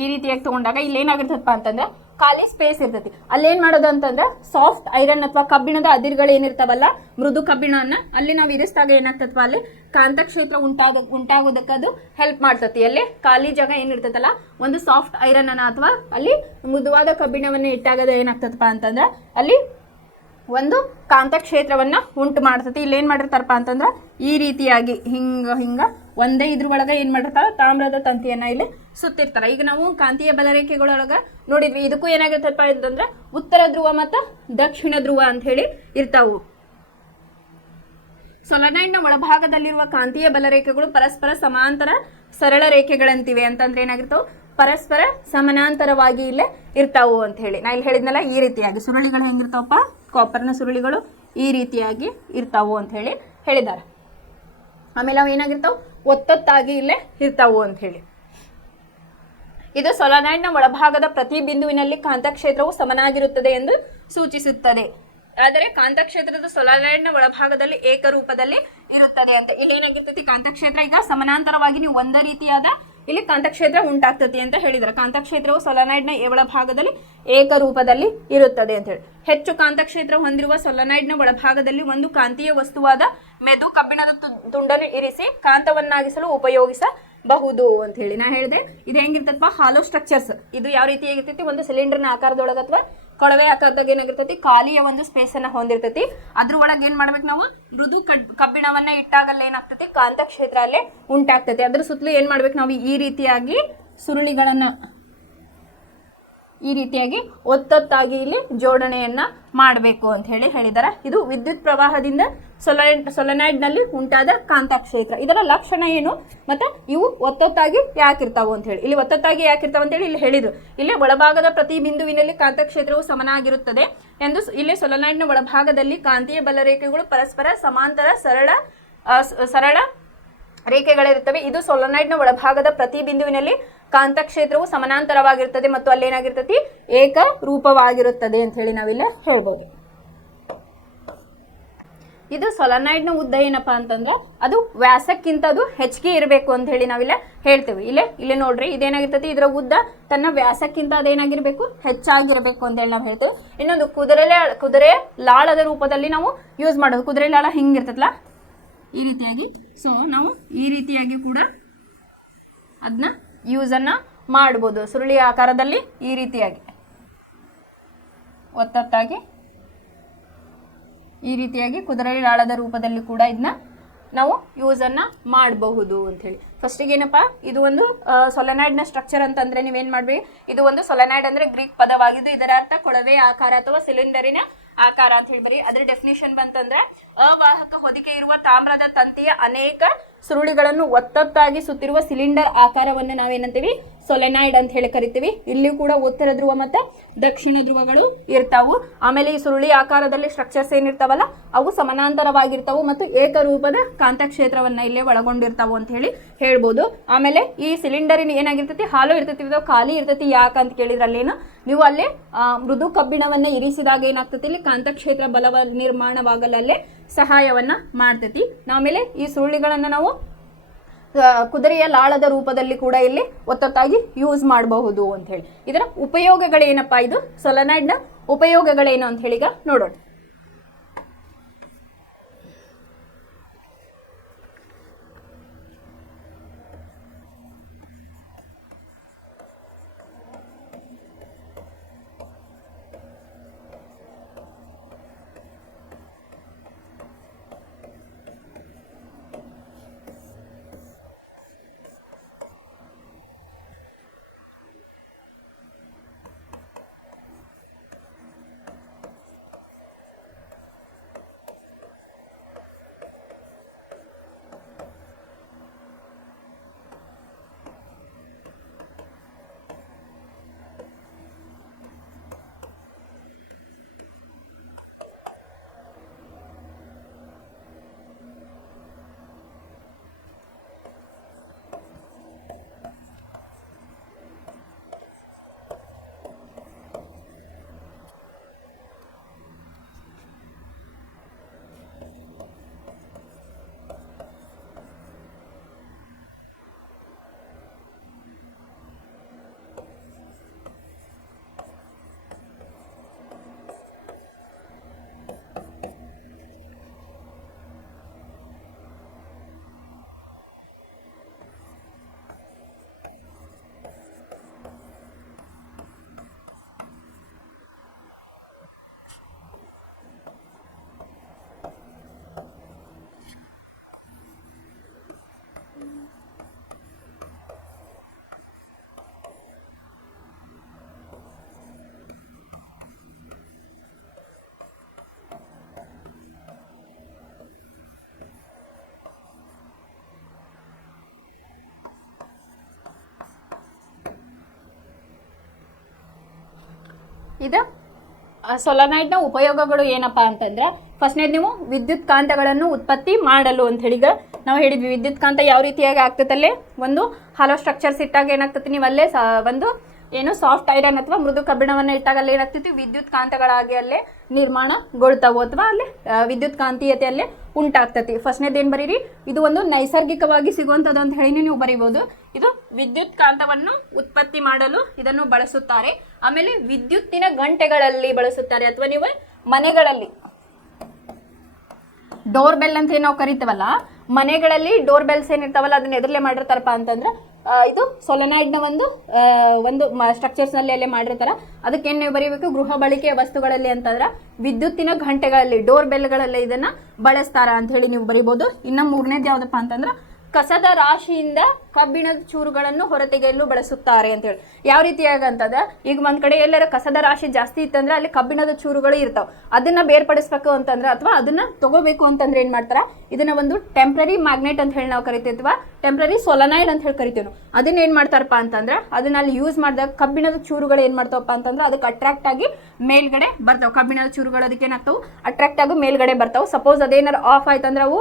ಈ ರೀತಿಯಾಗಿ ತಗೊಂಡಾಗ ಇಲ್ಲಿ ಏನಾಗಿರ್ತಪ್ಪ ಅಂತಂದ್ರೆ ಖಾಲಿ ಸ್ಪೇಸ್ ಇರ್ತೈತಿ. ಅಲ್ಲೇನ್ ಮಾಡೋದು ಅಂತಂದ್ರೆ ಸಾಫ್ಟ್ ಐರನ್ ಅಥವಾ ಕಬ್ಬಿಣದ ಅದಿರುಗಳು ಏನಿರ್ತಾವಲ್ಲ, ಮೃದು ಕಬ್ಬಿಣವನ್ನ ಅಲ್ಲಿ ನಾವು ಇರಿಸಿದಾಗ ಏನಾಗ್ತತ್ವ ಅಲ್ಲಿ ಕಾಂತಕ್ಷೇತ್ರ ಉಂಟಾಗೋದಕ್ಕೆ ಅದು ಹೆಲ್ಪ್ ಮಾಡ್ತತಿ. ಅಲ್ಲಿ ಖಾಲಿ ಜಾಗ ಏನಿರ್ತೈತಲ್ಲ, ಒಂದು ಸಾಫ್ಟ್ ಐರನ್ ಅನ್ನ ಅಥವಾ ಅಲ್ಲಿ ಮೃದುವಾದ ಕಬ್ಬಿಣವನ್ನ ಇಟ್ಟಾಗದ ಏನಾಗ್ತದಪ್ಪ ಅಂತಂದ್ರೆ ಅಲ್ಲಿ ಒಂದು ಕಾಂತಕ್ಷೇತ್ರವನ್ನ ಉಂಟು ಮಾಡ್ತತಿ. ಇಲ್ಲಿ ಏನ್ ಮಾಡಿರ್ತಾರಪ್ಪ ಅಂತಂದ್ರ ಈ ರೀತಿಯಾಗಿ ಹಿಂಗ ಒಂದೇ ಇದ್ರ ಒಳಗ ಏನ್ ಮಾಡಿರ್ತಾರ? ತಾಮ್ರದ ತಂತಿಯನ್ನ ಇಲ್ಲಿ ಸುತ್ತಿರ್ತಾರ. ಈಗ ನಾವು ಕಾಂತೀಯ ಬಲರೇಖೆಗಳೊಳಗ ನೋಡಿದ್ವಿ. ಇದಕ್ಕೂ ಏನಾಗಿರ್ತಪ್ಪ ಅಂತಂದ್ರೆ ಉತ್ತರ ಧ್ರುವ ಮತ್ತು ದಕ್ಷಿಣ ಧ್ರುವ ಅಂತ ಹೇಳಿ ಇರ್ತಾವು. ಸೊಲೆನಾಯ್ಡ್ನ ಒಳಭಾಗದಲ್ಲಿರುವ ಕಾಂತೀಯ ಬಲರೇಖೆಗಳು ಪರಸ್ಪರ ಸಮಾಂತರ ಸರಳ ರೇಖೆಗಳಂತಿವೆ. ಅಂತಂದ್ರೆ ಏನಾಗಿರ್ತಾವ? ಪರಸ್ಪರ ಸಮಾನಾಂತರವಾಗಿ ಇಲ್ಲೇ ಇರ್ತಾವು ಅಂತ ಹೇಳಿ. ನಾ ಇಲ್ಲಿ ಹೇಳಿದ್ನಲ್ಲ, ಈ ರೀತಿಯಾಗಿ ಸುರುಳಿಗಳು ಹೆಂಗಿರ್ತಾವಪ್ಪ? ಕಾಪರ್ನ ಸುರುಳಿಗಳು ಈ ರೀತಿಯಾಗಿ ಇರ್ತಾವು ಅಂತ ಹೇಳಿ ಹೇಳಿದ್ದಾರೆ. ಆಮೇಲೆ ಅವು ಏನಾಗಿರ್ತಾವ? ಒತ್ತೊತ್ತಾಗಿ ಇಲ್ಲೇ ಇರ್ತಾವು ಅಂತ ಹೇಳಿ. ಇದು ಸೊಲೆನಾಯ್ಡ್ನ ಒಳಭಾಗದ ಪ್ರತಿ ಬಿಂದುವಿನಲ್ಲಿ ಕಾಂತಕ್ಷೇತ್ರವು ಸಮನಾಗಿರುತ್ತದೆ ಎಂದು ಸೂಚಿಸುತ್ತದೆ. ಆದರೆ ಕಾಂತಕ್ಷೇತ್ರದ ಸೊಲೆನಾಯ್ಡ್ನ ಒಳಭಾಗದಲ್ಲಿ ಏಕರೂಪದಲ್ಲಿ ಇರುತ್ತದೆ ಅಂತ. ಇಲ್ಲಿ ಏನಾಗಿರ್ತೈತಿ? ಕಾಂತಕ್ಷೇತ್ರ ಈಗ ಸಮಾನಾಂತರವಾಗಿ ನೀವು ಒಂದೇ ರೀತಿಯಾದ ಇಲ್ಲಿ ಕಾಂತಕ್ಷೇತ್ರ ಉಂಟಾಗ್ತತಿ ಅಂತ ಹೇಳಿದ್ರೆ, ಕಾಂತಕ್ಷೇತ್ರವು ಸೊಲೆನಾಯ್ಡ್ನ ಒಳಭಾಗದಲ್ಲಿ ಏಕರೂಪದಲ್ಲಿ ಇರುತ್ತದೆ ಅಂತ ಹೇಳಿ. ಹೆಚ್ಚು ಕಾಂತಕ್ಷೇತ್ರ ಹೊಂದಿರುವ ಸೊಲೆನಾಯ್ಡ್ನ ಒಳಭಾಗದಲ್ಲಿ ಒಂದು ಕಾಂತೀಯ ವಸ್ತುವಾದ ಮೆದು ಕಬ್ಬಿಣದ ತುಂಡನ್ನು ಇರಿಸಿ ಕಾಂತವನ್ನಾಗಿಸಲು ಉಪಯೋಗಿಸಬಹುದು ಅಂತ ಹೇಳಿ ನಾ ಹೇಳಿದೆ. ಇದು ಹೆಂಗಿರ್ತಪ್ಪ? ಹಾಲೋ ಸ್ಟ್ರಕ್ಚರ್ಸ್. ಇದು ಯಾವ ರೀತಿ ಆಗಿರ್ತೈತಿ? ಒಂದು ಸಿಲಿಂಡರ್ನ ಆಕಾರದೊಳಗೆ ಅಥವಾ ಕೊಳವೆ ಆಕಾರದಾಗ ಏನಾಗಿರ್ತೈತಿ? ಖಾಲಿಯ ಒಂದು ಸ್ಪೇಸ್ ಅನ್ನ ಹೊಂದಿರ್ತೈತಿ. ಅದ್ರ ಒಳಗೆ ಏನ್ ಮಾಡ್ಬೇಕು ನಾವು? ಮೃದು ಕಬ್ಬಿಣವನ್ನ ಇಟ್ಟಾಗಲ್ಲ ಏನಾಗ್ತೈತಿ? ಕಾಂತಕ್ಷೇತ್ರ ಅಲ್ಲೇ ಉಂಟಾಗ್ತೈತಿ. ಅದ್ರ ಸುತ್ತಲೂ ಏನ್ ಮಾಡ್ಬೇಕು ನಾವು? ಈ ರೀತಿಯಾಗಿ ಸುರುಳಿಗಳನ್ನ ಈ ರೀತಿಯಾಗಿ ಒತ್ತೊತ್ತಾಗಿ ಇಲ್ಲಿ ಜೋಡಣೆಯನ್ನ ಮಾಡಬೇಕು ಅಂತ ಹೇಳಿ ಹೇಳಿದ್ದಾರೆ. ಇದು ವಿದ್ಯುತ್ ಪ್ರವಾಹದಿಂದ ಸೊಲೆನಾಯ್ಡ್ನಲ್ಲಿ ಉಂಟಾದ ಕಾಂತಕ್ಷೇತ್ರ. ಇದರ ಲಕ್ಷಣ ಏನು ಮತ್ತೆ ಇವು ಒತ್ತೊತ್ತಾಗಿ ಯಾಕಿರ್ತಾವು ಅಂತ ಹೇಳಿ. ಇಲ್ಲಿ ಒತ್ತೊತ್ತಾಗಿ ಯಾಕಿರ್ತಾವ ಅಂತ ಹೇಳಿ ಇಲ್ಲಿ ಹೇಳಿದ್ರು. ಇಲ್ಲಿ ಒಳಭಾಗದ ಪ್ರತಿ ಬಿಂದುವಿನಲ್ಲಿ ಕಾಂತಕ್ಷೇತ್ರವು ಸಮನಾಗಿರುತ್ತದೆ ಎಂದು. ಇಲ್ಲಿ ಸೊಲೆನಾಯ್ಡ್ನ ಒಳಭಾಗದಲ್ಲಿ ಕಾಂತೀಯ ಬಲರೇಖೆಗಳು ಪರಸ್ಪರ ಸಮಾಂತರ ಸರಳ ರೇಖೆಗಳಿರುತ್ತವೆ. ಇದು ಸೊಲೆನಾಯ್ಡ್ನ ಒಳಭಾಗದ ಪ್ರತಿ ಬಿಂದುವಿನಲ್ಲಿ ಕಾಂತಕ್ಷೇತ್ರವು ಸಮಾನಾಂತರವಾಗಿರುತ್ತದೆ ಮತ್ತು ಅಲ್ಲೇನಾಗಿರ್ತತಿ? ಏಕರೂಪವಾಗಿರುತ್ತದೆ ಅಂತ ಹೇಳಿ ನಾವಿಲ್ಲ ಹೇಳ್ಬೋದು. ಇದು ಸೊಲೆನಾಯ್ಡ್ನ ಉದ್ದ ಏನಪ್ಪಾ ಅಂತಂದ್ರೆ ಅದು ವ್ಯಾಸಕ್ಕಿಂತ ಅದು ಹೆಚ್ಚಿಗೆ ಇರಬೇಕು ಅಂತ ಹೇಳಿ ನಾವಿಲ್ಲ ಹೇಳ್ತೇವೆ. ಇಲ್ಲಿ ನೋಡ್ರಿ, ಇದೇನಾಗಿರ್ತತಿ? ಇದರ ಉದ್ದ ತನ್ನ ವ್ಯಾಸಕ್ಕಿಂತ ಅದೇನಾಗಿರ್ಬೇಕು? ಹೆಚ್ಚಾಗಿರ್ಬೇಕು ಅಂತ ಹೇಳಿ ನಾವು ಹೇಳ್ತೇವೆ. ಇನ್ನೊಂದು ಕುದುರೆ ಲಾಳದ ರೂಪದಲ್ಲಿ ನಾವು ಯೂಸ್ ಮಾಡೋದು. ಕುದುರೆ ಲಾಳ ಹಿಂಗಿರ್ತದಲ್ಲ ಈ ರೀತಿಯಾಗಿ. ಸೊ ನಾವು ಈ ರೀತಿಯಾಗಿ ಕೂಡ ಅದನ್ನ ಯೂಸನ್ನು ಮಾಡ್ಬೋದು. ಸುರುಳಿ ಆಕಾರದಲ್ಲಿ ಈ ರೀತಿಯಾಗಿ ಒತ್ತೊತ್ತಾಗಿ ಈ ರೀತಿಯಾಗಿ ಕುದುರೆ ಲಾಳದ ರೂಪದಲ್ಲಿ ಕೂಡ ಇದನ್ನ ನಾವು ಯೂಸನ್ನು ಮಾಡಬಹುದು ಅಂತ ಹೇಳಿ. ಫಸ್ಟಿಗೆ ಏನಪ್ಪ? ಇದು ಒಂದು ಸೊಲೆನಾಯ್ಡ್ನ ಸ್ಟ್ರಕ್ಚರ್ ಅಂತಂದ್ರೆ ನೀವೇನ್ ಮಾಡ್ಬೇಕು? ಇದು ಒಂದು ಸೊಲೆನಾಯ್ಡ್ ಅಂದ್ರೆ ಗ್ರೀಕ್ ಪದವಾಗಿದ್ದು ಇದರ ಅರ್ಥ ಕೊಳವೆ ಆಕಾರ ಅಥವಾ ಸಿಲಿಂಡರಿನ ಆಕಾರ ಅಂತ ಹೇಳಿ ಬರಿ. ಅದ್ರ ಡೆಫಿನಿಷನ್ ಬಂತಂದ್ರೆ ಅವಾಹಕ ಹೊದಿಕೆ ಇರುವ ತಾಮ್ರದ ತಂತಿಯ ಅನೇಕ ಸುರುಳಿಗಳನ್ನು ಒತ್ತೊತ್ತಾಗಿ ಸುತ್ತಿರುವ ಸಿಲಿಂಡರ್ ಆಕಾರವನ್ನು ನಾವೇನಂತೀವಿ ಸೊಲೆನಾಯ್ಡ್ ಅಂತ ಹೇಳಿ ಕರಿತೀವಿ. ಇಲ್ಲಿಯೂ ಕೂಡ ಉತ್ತರ ಧ್ರುವ ಮತ್ತೆ ದಕ್ಷಿಣ ಧ್ರುವಗಳು ಇರ್ತಾವು. ಆಮೇಲೆ ಈ ಸುರುಳಿ ಆಕಾರದಲ್ಲಿ ಸ್ಟ್ರಕ್ಚರ್ಸ್ ಏನಿರ್ತಾವಲ್ಲ ಅವು ಸಮಾನಾಂತರವಾಗಿರ್ತಾವು ಮತ್ತು ಏಕರೂಪದ ಕಾಂತಕ್ಷೇತ್ರವನ್ನ ಇಲ್ಲೇ ಒಳಗೊಂಡಿರ್ತಾವು ಅಂತ ಹೇಳಿ ಹೇಳ್ಬೋದು. ಆಮೇಲೆ ಈ ಸಿಲಿಂಡರಿನ ಏನಾಗಿರ್ತೈತಿ ಹಾಲು ಇರ್ತೈತಿ, ಖಾಲಿ ಇರ್ತೈತಿ. ಯಾಕಂತ ಕೇಳಿದ್ರೆ ಅಲ್ಲೇನು ನೀವು ಅಲ್ಲಿ ಮೃದು ಕಬ್ಬಿಣವನ್ನ ಇರಿಸಿದಾಗ ಏನಾಗ್ತೈತಿ ಇಲ್ಲಿ ಕಾಂತಕ್ಷೇತ್ರ ಬಲವ ನಿರ್ಮಾಣವಾಗಲಲ್ಲೇ ಸಹಾಯವನ್ನ ಮಾಡ್ತೈತಿ. ಆಮೇಲೆ ಈ ಸುರುಳಿಗಳನ್ನ ನಾವು ಕುದುರೆಯ ಲಾಳದ ರೂಪದಲ್ಲಿ ಕೂಡ ಇಲ್ಲಿ ಒತ್ತೊತ್ತಾಗಿ ಯೂಸ್ ಮಾಡಬಹುದು ಅಂತ ಹೇಳಿ. ಇದರ ಉಪಯೋಗಗಳೇನಪ್ಪಾ, ಇದು ಸೊಲೆನಾಯ್ಡ್ನ ಉಪಯೋಗಗಳೇನು ಅಂತ ಹೇಳಿ ಈಗ ನೋಡೋಣ. ಇದು ಸೊಲೆನಾಯ್ಡ್ನ ಉಪಯೋಗಗಳು ಏನಪ್ಪಾ ಅಂತಂದ್ರೆ ಫಸ್ಟ್ನೇದು ನೀವು ವಿದ್ಯುತ್ ಕಾಂತಗಳನ್ನು ಉತ್ಪತ್ತಿ ಮಾಡಲು ಅಂತ ಹೇಳಿ ನಾವು ಹೇಳಿದ್ವಿ. ವಿದ್ಯುತ್ ಕಾಂತ ಯಾವ ರೀತಿಯಾಗಿ ಆಗ್ತೈತಲ್ಲೇ ಒಂದು ಹಾಲೋ ಸ್ಟ್ರಕ್ಚರ್ಸ್ ಇಟ್ಟಾಗ ಏನಾಗ್ತೈತಿ, ನೀವು ಅಲ್ಲೇ ಒಂದು ಏನು ಸಾಫ್ಟ್ ಐರನ್ ಅಥವಾ ಮೃದು ಕಬ್ಬಿಣವನ್ನು ಇಟ್ಟಾಗ ಅಲ್ಲಿ ಏನಾಗ್ತೈತಿ ವಿದ್ಯುತ್ ಕಾಂತಗಳಾಗಿ ಅಲ್ಲೇ ನಿರ್ಮಾಣಗೊಳ್ತಾವು ಅಥವಾ ಅಲ್ಲಿ ವಿದ್ಯುತ್ ಕಾಂತೀಯತೆ ಅಲ್ಲೇ ಉಂಟಾಗ್ತೈತಿ. ಫಸ್ಟ್ನೇದು ಏನು ಬರೀರಿ, ಇದು ಒಂದು ನೈಸರ್ಗಿಕವಾಗಿ ಸಿಗುವಂಥದ್ದು ಅಂತ ಹೇಳಿ ನೀವು ಬರೀಬಹುದು. ಇದು ವಿದ್ಯುತ್ ಕಾಂತವನ್ನು ಉತ್ಪತ್ತಿ ಮಾಡಲು ಇದನ್ನು ಬಳಸುತ್ತಾರೆ. ಆಮೇಲೆ ವಿದ್ಯುತ್ತಿನ ಗಂಟೆಗಳಲ್ಲಿ ಬಳಸುತ್ತಾರೆ ಅಥವಾ ನೀವು ಮನೆಗಳಲ್ಲಿ ಡೋರ್ ಬೆಲ್ ಅಂತ ಏನು ನಾವು ಕರಿತೀವಲ್ಲ, ಮನೆಗಳಲ್ಲಿ ಡೋರ್ ಬೆಲ್ಸ್ ಏನಿರ್ತಾವಲ್ಲ ಅದನ್ನ ಎದುರಲ್ಲೇ ಮಾಡಿರ್ತಾರಪ್ಪ ಅಂತಂದ್ರೆ ಇದು ಸೊಲೆನಾಯ್ಡ್ನ ಒಂದು ಸ್ಟ್ರಕ್ಚರ್ಸ್ ನಲ್ಲಿ ಅಲ್ಲೇ ಮಾಡಿರ್ತಾರ. ಅದಕ್ಕೇನು ನೀವು ಬರೀಬೇಕು, ಗೃಹ ಬಳಕೆಯ ವಸ್ತುಗಳಲ್ಲಿ ಅಂತಂದ್ರೆ ವಿದ್ಯುತ್ತಿನ ಗಂಟೆಗಳಲ್ಲಿ ಡೋರ್ ಬೆಲ್ಗಳಲ್ಲಿ ಇದನ್ನ ಬಳಸ್ತಾರ ಅಂತ ಹೇಳಿ ನೀವು ಬರೀಬಹುದು. ಇನ್ನು ಮೂರನೇದು ಯಾವ್ದಪ್ಪ ಅಂತಂದ್ರೆ ಕಸದ ರಾಶಿಯಿಂದ ಕಬ್ಬಿಣದ ಚೂರುಗಳನ್ನು ಹೊರತೆಗೆಯಲು ಬಳಸುತ್ತಾರೆ ಅಂತ ಹೇಳಿ. ಯಾವ ರೀತಿಯಾಗಿ ಅಂತಂದ್ರೆ ಈಗ ಒಂದ್ ಕಡೆ ಎಲ್ಲರ ಕಸದ ರಾಶಿ ಜಾಸ್ತಿ ಇತ್ತಂದ್ರೆ ಅಲ್ಲಿ ಕಬ್ಬಿಣದ ಚೂರುಗಳು ಇರ್ತಾವ, ಅದನ್ನ ಬೇರ್ಪಡಿಸ್ಬೇಕು ಅಂತಂದ್ರೆ ಅಥವಾ ಅದನ್ನ ತಗೋಬೇಕು ಅಂತಂದ್ರೆ ಏನ್ ಮಾಡ್ತಾರ, ಇದನ್ನ ಒಂದು ಟೆಂಪ್ರರಿ ಮ್ಯಾಗ್ನೆಟ್ ಅಂತ ಹೇಳಿ ನಾವು ಕರಿತೀವಿ ಅಥವಾ ಟೆಂಪ್ರರಿ ಸೊಲೆನಾಯ್ಡ್ ಅಂತ ಹೇಳಿ ಕರಿತೀವಿ ನಾವು. ಅದನ್ನ ಏನ್ ಮಾಡ್ತಾರಪ್ಪ ಅಂತಂದ್ರೆ ಅದನ್ನ ಅಲ್ಲಿ ಯೂಸ್ ಮಾಡಿದಾಗ ಕಬ್ಬಿಣದ ಚೂರುಗಳು ಏನ್ ಮಾಡ್ತಾವಪ್ಪ ಅಂತಂದ್ರೆ ಅದಕ್ಕೆ ಅಟ್ರಾಕ್ಟ್ ಆಗಿ ಮೇಲ್ಗಡೆ ಬರ್ತಾವ. ಕಬ್ಬಿಣದ ಚೂರುಗಳು ಅದಕ್ಕೆ ಏನಾಗ್ತಾವು ಅಟ್ರಾಕ್ಟ್ ಆಗಿ ಮೇಲ್ಗಡೆ ಬರ್ತಾವ. ಸಪೋಸ್ ಅದೇನಾರ ಆಫ್ ಆಯ್ತಂದ್ರೆ ಅವು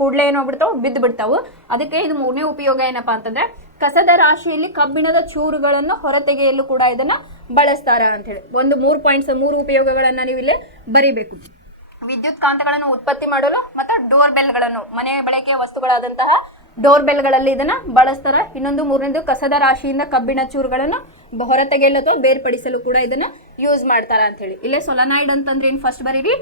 ಕೂಡಲೇ ಏನೋ ಬಿಡ್ತಾವ, ಬಿದ್ದು ಬಿಡ್ತಾವು. ಅದಕ್ಕೆ ಇದು ಮೂರನೇ ಉಪಯೋಗ ಏನಪ್ಪಾ ಅಂತಂದ್ರೆ ಕಸದ ರಾಶಿಯಲ್ಲಿ ಕಬ್ಬಿಣದ ಚೂರುಗಳನ್ನು ಹೊರತೆಗೆಯಲು ಕೂಡ ಇದನ್ನ ಬಳಸ್ತಾರ ಅಂತ ಹೇಳಿ. ಒಂದು 3 ಉಪಯೋಗಗಳನ್ನ ನೀವು ಇಲ್ಲಿ ಬರೀಬೇಕು. ವಿದ್ಯುತ್ ಕಾಂತಗಳನ್ನು ಉತ್ಪತ್ತಿ ಮಾಡಲು ಮತ್ತು ಡೋರ್ ಬೆಲ್ಗಳನ್ನು ಮನೆ ಬಳಕೆಯ ವಸ್ತುಗಳಾದಂತಹ ಡೋರ್ ಬೆಲ್ಗಳಲ್ಲಿ ಇದನ್ನ ಬಳಸ್ತಾರ. ಇನ್ನೊಂದು ಮೂರನೇದು ಕಸದ ರಾಶಿಯಿಂದ ಕಬ್ಬಿಣ ಚೂರುಗಳನ್ನು ಹೊರತೆಗೆಯಲು ಅಥವಾ ಬೇರ್ಪಡಿಸಲು ಕೂಡ ಇದನ್ನ ಯೂಸ್ ಮಾಡ್ತಾರ ಅಂತ ಹೇಳಿ. ಇಲ್ಲೇ ಸೊಲೆನಾಯ್ಡ್ ಅಂತಂದ್ರೆ ಏನು ಫಸ್ಟ್ ಬರೀರಿ.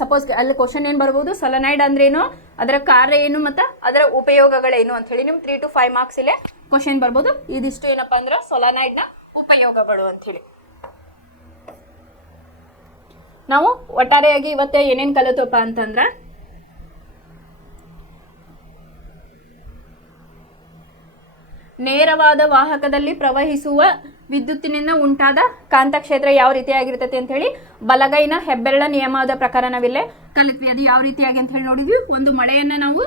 ಸಪೋಸ್ ಅಲ್ಲಿ ಕ್ವಶನ್ ಏನ್ ಬರ್ಬೋದು, ಸೊಲೆನಾಯ್ಡ್ ಅಂದ್ರೆ ಏನು, ಅದರ ಕಾರ್ಯ ಏನು ಮತ್ತು ಅದರ ಉಪಯೋಗಗಳೇನು ಅಂತ ಹೇಳಿ ನಿಮ್ 3 to 5 ಮಾರ್ಕ್ಸ್ ಇಲ್ಲೇ ಕ್ವಶನ್ ಬರ್ಬೋದು. ಇದಿಷ್ಟು ಏನಪ್ಪಾ ಅಂದ್ರೆ ಸೊಲೆನಾಯ್ಡ್ನ ಉಪಯೋಗಗಳು ಅಂತ ಹೇಳಿ. ನಾವು ಒಟ್ಟಾರೆಯಾಗಿ ಇವತ್ತೇ ಏನೇನ್ ಕಲಿತಪ್ಪ ಅಂತಂದ್ರ ನೇರವಾದ ವಾಹಕದಲ್ಲಿ ಪ್ರವಹಿಸುವ ವಿದ್ಯುತ್ತಿನಿಂದ ಉಂಟಾದ ಕಾಂತಕ್ಷೇತ್ರ ಯಾವ ರೀತಿಯಾಗಿರ್ತೈತಿ ಅಂತ ಹೇಳಿ ಬಲಗೈನ ಹೆಬ್ಬೆರಳ ನಿಯಮದ ಪ್ರಕಾರ ನಾವಿಲ್ಲೇ ಕಲಿತ್ವಿ. ಅದು ಯಾವ ರೀತಿಯಾಗಿ ಅಂತ ಹೇಳಿ ನೋಡಿದ್ವಿ. ಒಂದು ಮಳೆಯನ್ನ ನಾವು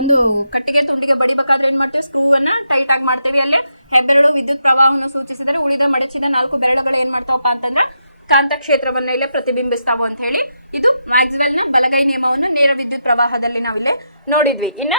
ಒಂದು ಕಟ್ಟಿಗೆ ತುಂಡಿಗೆ ಬಡಿಬೇಕಾದ್ರೆ ಏನ್ ಮಾಡ್ತೀವಿ, ಸ್ಕ್ರೂ ಅನ್ನ ಟೈಟ್ ಆಗಿ ಮಾಡ್ತೇವೆ. ಅಲ್ಲೇ ಹೆಬ್ಬೆರಳು ವಿದ್ಯುತ್ ಪ್ರವಾಹವನ್ನು ಸೂಚಿಸಿದರೆ ಉಳಿದ ಮಡಚಿದ 4 ಬೆರಳುಗಳು ಏನ್ ಮಾಡ್ತಾವಪ್ಪ ಅಂತಂದ್ರೆ ಕಾಂತಕ್ಷೇತ್ರವನ್ನ ಇಲ್ಲೇ ಪ್ರತಿಬಿಂಬಿಸ್ತಾವ ಅಂತ ಹೇಳಿ ಇದು ಮ್ಯಾಕ್ಸ್ವೆಲ್ ನ ಬಲಗೈ ನಿಯಮವನ್ನು ನೇರ ವಿದ್ಯುತ್ ಪ್ರವಾಹದಲ್ಲಿ ನಾವಿಲ್ಲೇ ನೋಡಿದ್ವಿ. ಇನ್ನ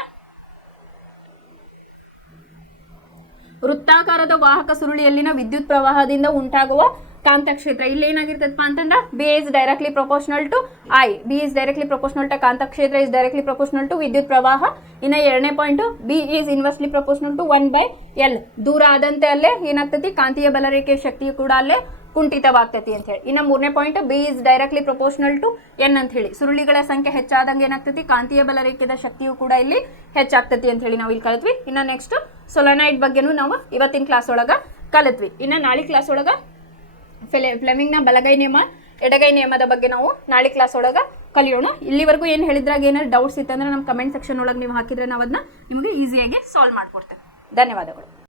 ವೃತ್ತಾಕಾರದ ವಾಹಕ ಸುರುಳಿಯಲ್ಲಿನ ವಿದ್ಯುತ್ ಪ್ರವಾಹದಿಂದ ಉಂಟಾಗುವ ಕಾಂತಕ್ಷೇತ್ರ ಇಲ್ಲಿ ಏನಾಗಿರ್ತದಪ್ಪ ಅಂತಂದ್ರೆ B is directly proportional to I. B is directly proportional to ಕಾಂತಕ್ಷೇತ್ರ ಇಸ್ ಡೈರೆಕ್ಟ್ಲಿ ಪ್ರಪೋರ್ಷನಲ್ ಟು ವಿದ್ಯುತ್ ಪ್ರವಾಹ. ಇನ್ನ ಎರಡನೇ point B is inversely proportional to 1/L. ದೂರ ಆದಂತೆ ಅಲ್ಲೇ ಏನಾಗ್ತತಿ, ಕಾಂತೀಯ ಬಲರೇಖೆಯ ಶಕ್ತಿಯು ಕೂಡ ಅಲ್ಲೇ ಕುಂಠಿತವಾಗ್ತತಿ ಅಂತ ಹೇಳಿ. ಇನ್ನು ಮೂರನೇ point B is directly proportional to N ಅಂತ ಹೇಳಿ. ಸುರುಳಿಗಳ ಸಂಖ್ಯೆ ಹೆಚ್ಚಾದಂಗೆ ಏನಾಗ್ತತಿ, ಕಾಂತೀಯ ಬಲರೇಖೆಯ ಶಕ್ತಿಯು ಕೂಡ ಇಲ್ಲಿ ಹೆಚ್ಚಾಗ್ತತಿ ಅಂತ ಹೇಳಿ ನಾವು ಇಲ್ಲಿ ಕಲಿತ್ವಿ. ಇನ್ನು ನೆಕ್ಸ್ಟ್ ಸೊಲೆನಾಯ್ಡ್ ಬಗ್ಗೆನೂ ನಾವು ಇವತ್ತಿನ ಕ್ಲಾಸ್ ಒಳಗ ಕಲಿತ್ವಿ. ಇನ್ನು ನಾಳೆ ಕ್ಲಾಸ್ ಒಳಗ ಫ್ಲೆಮಿಂಗ್ನ ಬಲಗೈ ನಿಯಮ ಎಡಗೈ ನಿಯಮದ ಬಗ್ಗೆ ನಾವು ನಾಳೆ ಕ್ಲಾಸ್ ಒಳಗ ಕಲಿಯೋಣ. ಇಲ್ಲಿವರೆಗೂ ಏನು ಹೇಳಿದ್ರಾಗ ಏನಾದ್ರು ಡೌಟ್ಸ್ ಇತ್ತಂದ್ರೆ ನಮ್ಮ ಕಮೆಂಟ್ ಸೆಕ್ಷನ್ ಒಳಗೆ ನೀವು ಹಾಕಿದ್ರೆ ನಾವು ಅದನ್ನ ನಿಮಗೆ ಈಸಿಯಾಗಿ ಸಾಲ್ವ್ ಮಾಡ್ಕೊಡ್ತೇವೆ. ಧನ್ಯವಾದಗಳು.